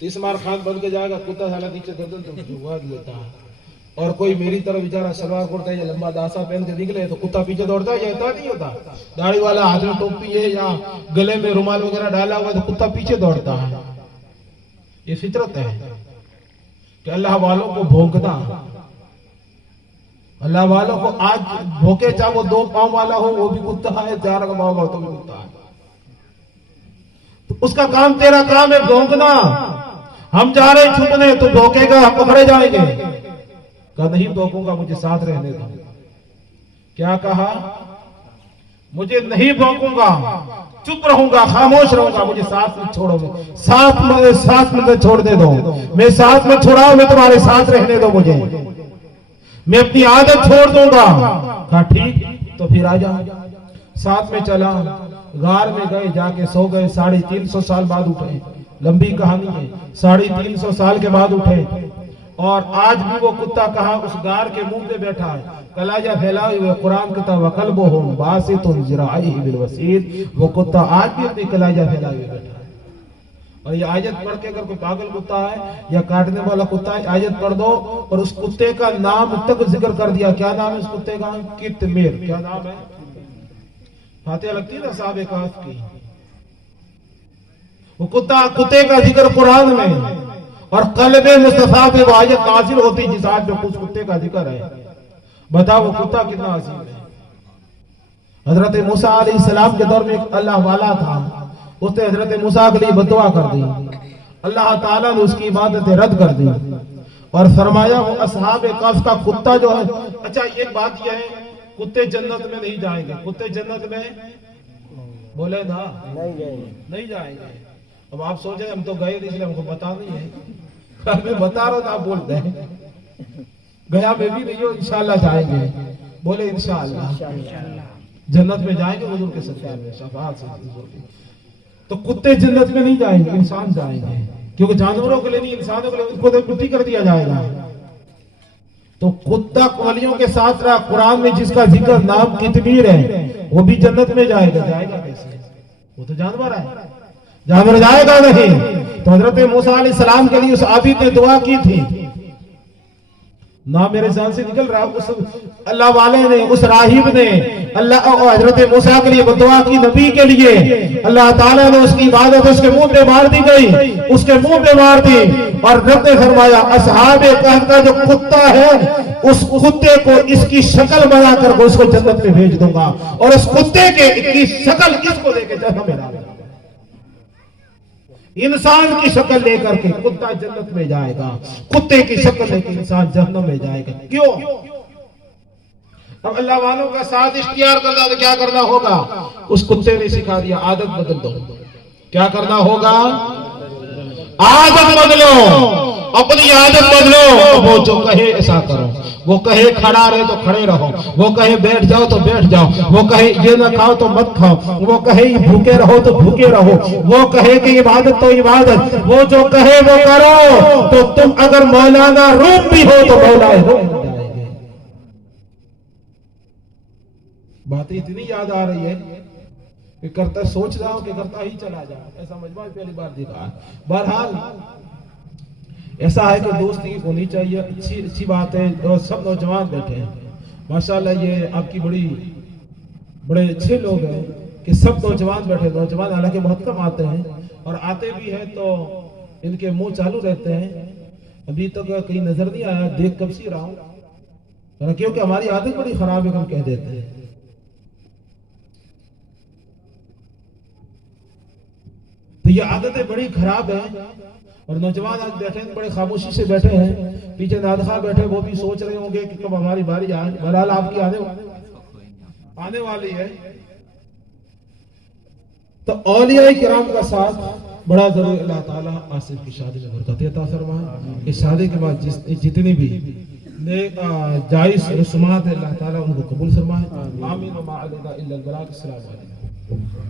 30 مار خان بن کے جائے گا. کتا سالہ نیچے گردن تو جھکا دیتا ہے. اور کوئی میری طرف بیچارہ شلوار کرتا ہے یا لمبا داسا پہن کے نکلے تو کتا پیچھے دوڑتا ہے یا ایسا نہیں ہوتا؟ داڑھی والا ہاتھ میں ٹوپی ہے یا گلے میں رومال وغیرہ ڈالا ہوا ہے تو کتا پیچھے دوڑتا ہے. یہ فطرت ہے کہ اللہ والوں کو بھونکنا. اللہ والوں کو آج بھوکے, چاہے وہ 2 پاؤں والا ہو وہ بھی کتا ہے, 4 پاؤں کا تو بھی کتا ہے. تو اس کا کام, تیرا کام ہے بھونکنا. ہم جا رہے چھپنے تو بھوکے گا, ہم پکڑے جائیں گے. کہا نہیں بھوکوں گا, مجھے ساتھ رہنے دو. کیا کہا؟ مجھے نہیں بھوکوں گا, چپ رہوں گا, خاموش رہوں گا, مجھے ساتھ میں چھوڑو. ساتھ میں چھوڑ دے دو. میں ساتھ میں چھوڑا, میں تمہارے ساتھ رہنے دو مجھے. میں اپنی عادت چھوڑ دوں گا. کہا ٹھیک تو پھر آ جا. ساتھ میں چلا, غار میں گئے, جا کے سو گئے. 350 سال بعد اٹھے. لمبی کہانی ہے. 350 سال کے بعد اٹھے. اور آج بھی وہ کتا کہاں اس غار کے منہ پہ بیٹھا ہے, کلاجہ پھیلائے ہوئے. قرآن کہتا وَقَلْبُهُمْ بَاسِطٌ ذِرَاعَيْهِ بِالْوَسِيدِ. وہ کتا آج بھی اپنی کلاجہ پھیلائے ہوئے بیٹھا ہے. اور یہ آیت پڑھ کے اگر کوئی پاگل کتا ہے یا کاٹنے والا کتا ہے, آیت پڑھ دو اور اس کتے کا نام تک ذکر کر دیا. کیا نام ہے اس کتے کا؟ کتمیر. کیا نام ہے؟ فاتحہ لگتی ہے نا صاحب کہف کی. وہ کتے کا ذکر قرآن میں اور قلب مصطفیٰ پہ وہ آیت نازل ہوتی جس آیت میں اس کتے کا ذکر ہے. بتاؤ وہ کتا کتنا عظیم ہے. حضرت موسیٰ علیہ السلام کے دور میں ایک اللہ والا تھا. اس نے حضرت موسیٰ کے لیے بدعا کر دی. اللہ تعالیٰ نے اس کی عبادتیں رد کر دی اور فرمایا وہ اصحاب کہف کا کتا جو ہے. اچھا ایک بات یہ ہے, کتے جنت میں نہیں جائیں گے. کتے جنت میں بولے نا نہیں جائیں گے. اب آپ سوچیں ہم تو گئے نہیں, ہم کو بتا نہیں ہے. میں بتا رہا ہوں آپ بولتے ہیں گیا میں بھی نہیں ہوں. انشاءاللہ جائیں گے. بولے انشاءاللہ جنت میں جائیں گے حضور کے صدقے میں, شفاعت سے حضور کی. تو کتے جنت میں نہیں جائیں گے, انسان جائیں گے. کیونکہ جانوروں کے لیے نہیں, انسانوں کے لیے اس کو مٹی کر دیا جائے گا. تو کتا ولیوں کے ساتھ رہا. قرآن میں جس کا ذکر نام کتمیر ہے وہ بھی جنت میں جائے گا. جائے گا کیسے؟ وہ تو جانور ہے, جانور جائے گا نہیں. تو حضرت موسیٰ علیہ السلام کے لیے اس عابد نے دعا کی تھی. نہ میرے ذہن سے نکل رہا, اس اللہ والے نے, اس راہب نے اللہ حضرت موسیٰ کے لیے دعا کی, نبی کے لیے. اللہ تعالیٰ نے اس کی عبادت اس کے منہ پہ مار دی گئی, اس کے منہ پہ مار دی. اور رب نے فرمایا اصحاب کہف کا جو کتا ہے اس کتے کو اس کی شکل بنا کر اس کو جنت میں بھیج دوں گا, اور اس کتے کی شکل اس کو لے کے جنت میں ڈالوں گا. انسان کی شکل لے کر کے کتا جنت میں جائے گا, کتے کی شکل لے کے انسان جہنم میں جائے گا. کیوں؟ اب اللہ والوں کا ساتھ اختیار کرنا تو کیا کرنا ہوگا؟ اس کتے نے سکھا دیا عادت بدل دو. کیا کرنا ہوگا؟ عادت بدلو, اپنی عادت بدلو. وہ جو کہے ایسا کرو, وہ کہے کھڑا رہے تو کھڑے رہو, وہ کہے بیٹھ جاؤ تو بیٹھ جاؤ, وہ کہے یہ نہ کھاؤ تو مت کھاؤ, وہ کہے بھوکے رہو تو بھوکے رہو, وہ کہے کہ عبادت تو عبادت, وہ جو کہے وہ کرو. تو تم اگر مولانا روم بھی ہو تو مولا روم بن جائے گے. باتیں اتنی یاد آ رہی ہے کہ کرتا سوچ رہا ہوں کہ کرتا ہی چلا جاؤ. ایسا مجمع پہلی بار دیکھا. بہرحال ایسا ہے کہ دوستی ہونی چاہیے. اچھی بات ہے. اور سب نوجوان بیٹھے ہیں ماشاءاللہ. یہ آپ کی بڑے اچھے لوگ ہیں کہ سب نوجوان بیٹھے. نوجوان حالانکہ بہت کم آتے ہیں, اور آتے بھی ہیں تو ان کے منہ چالو رہتے ہیں. ابھی تک کہیں نظر نہیں آیا, دیکھ کب سی رہا ہوں, کیونکہ ہماری عادت بڑی خراب ہے, ہم کہہ دیتے ہیں. تو یہ عادتیں بڑی خراب ہیں. اور نوجوان آج بیٹھے ہیں, بڑے خاموشی سے بیٹھے ہیں. پیچھے نادخواہ بیٹھے, وہ بھی سوچ رہے ہوں گے کہ کب ہماری باری آئے. بہرحال آپ کی آنے والی ہے. تو اولیاء کرام کا ساتھ بڑا ضروری. اللہ تعالیٰ آصف کی شادی میں برکت عطا فرمائے. اس شادی کے بعد جتنی بھی نیک جائز رسومات اللہ تعالیٰ ان کو قبول فرمائے. آمین. وما علینا الا البلاغ. السلام علیکم.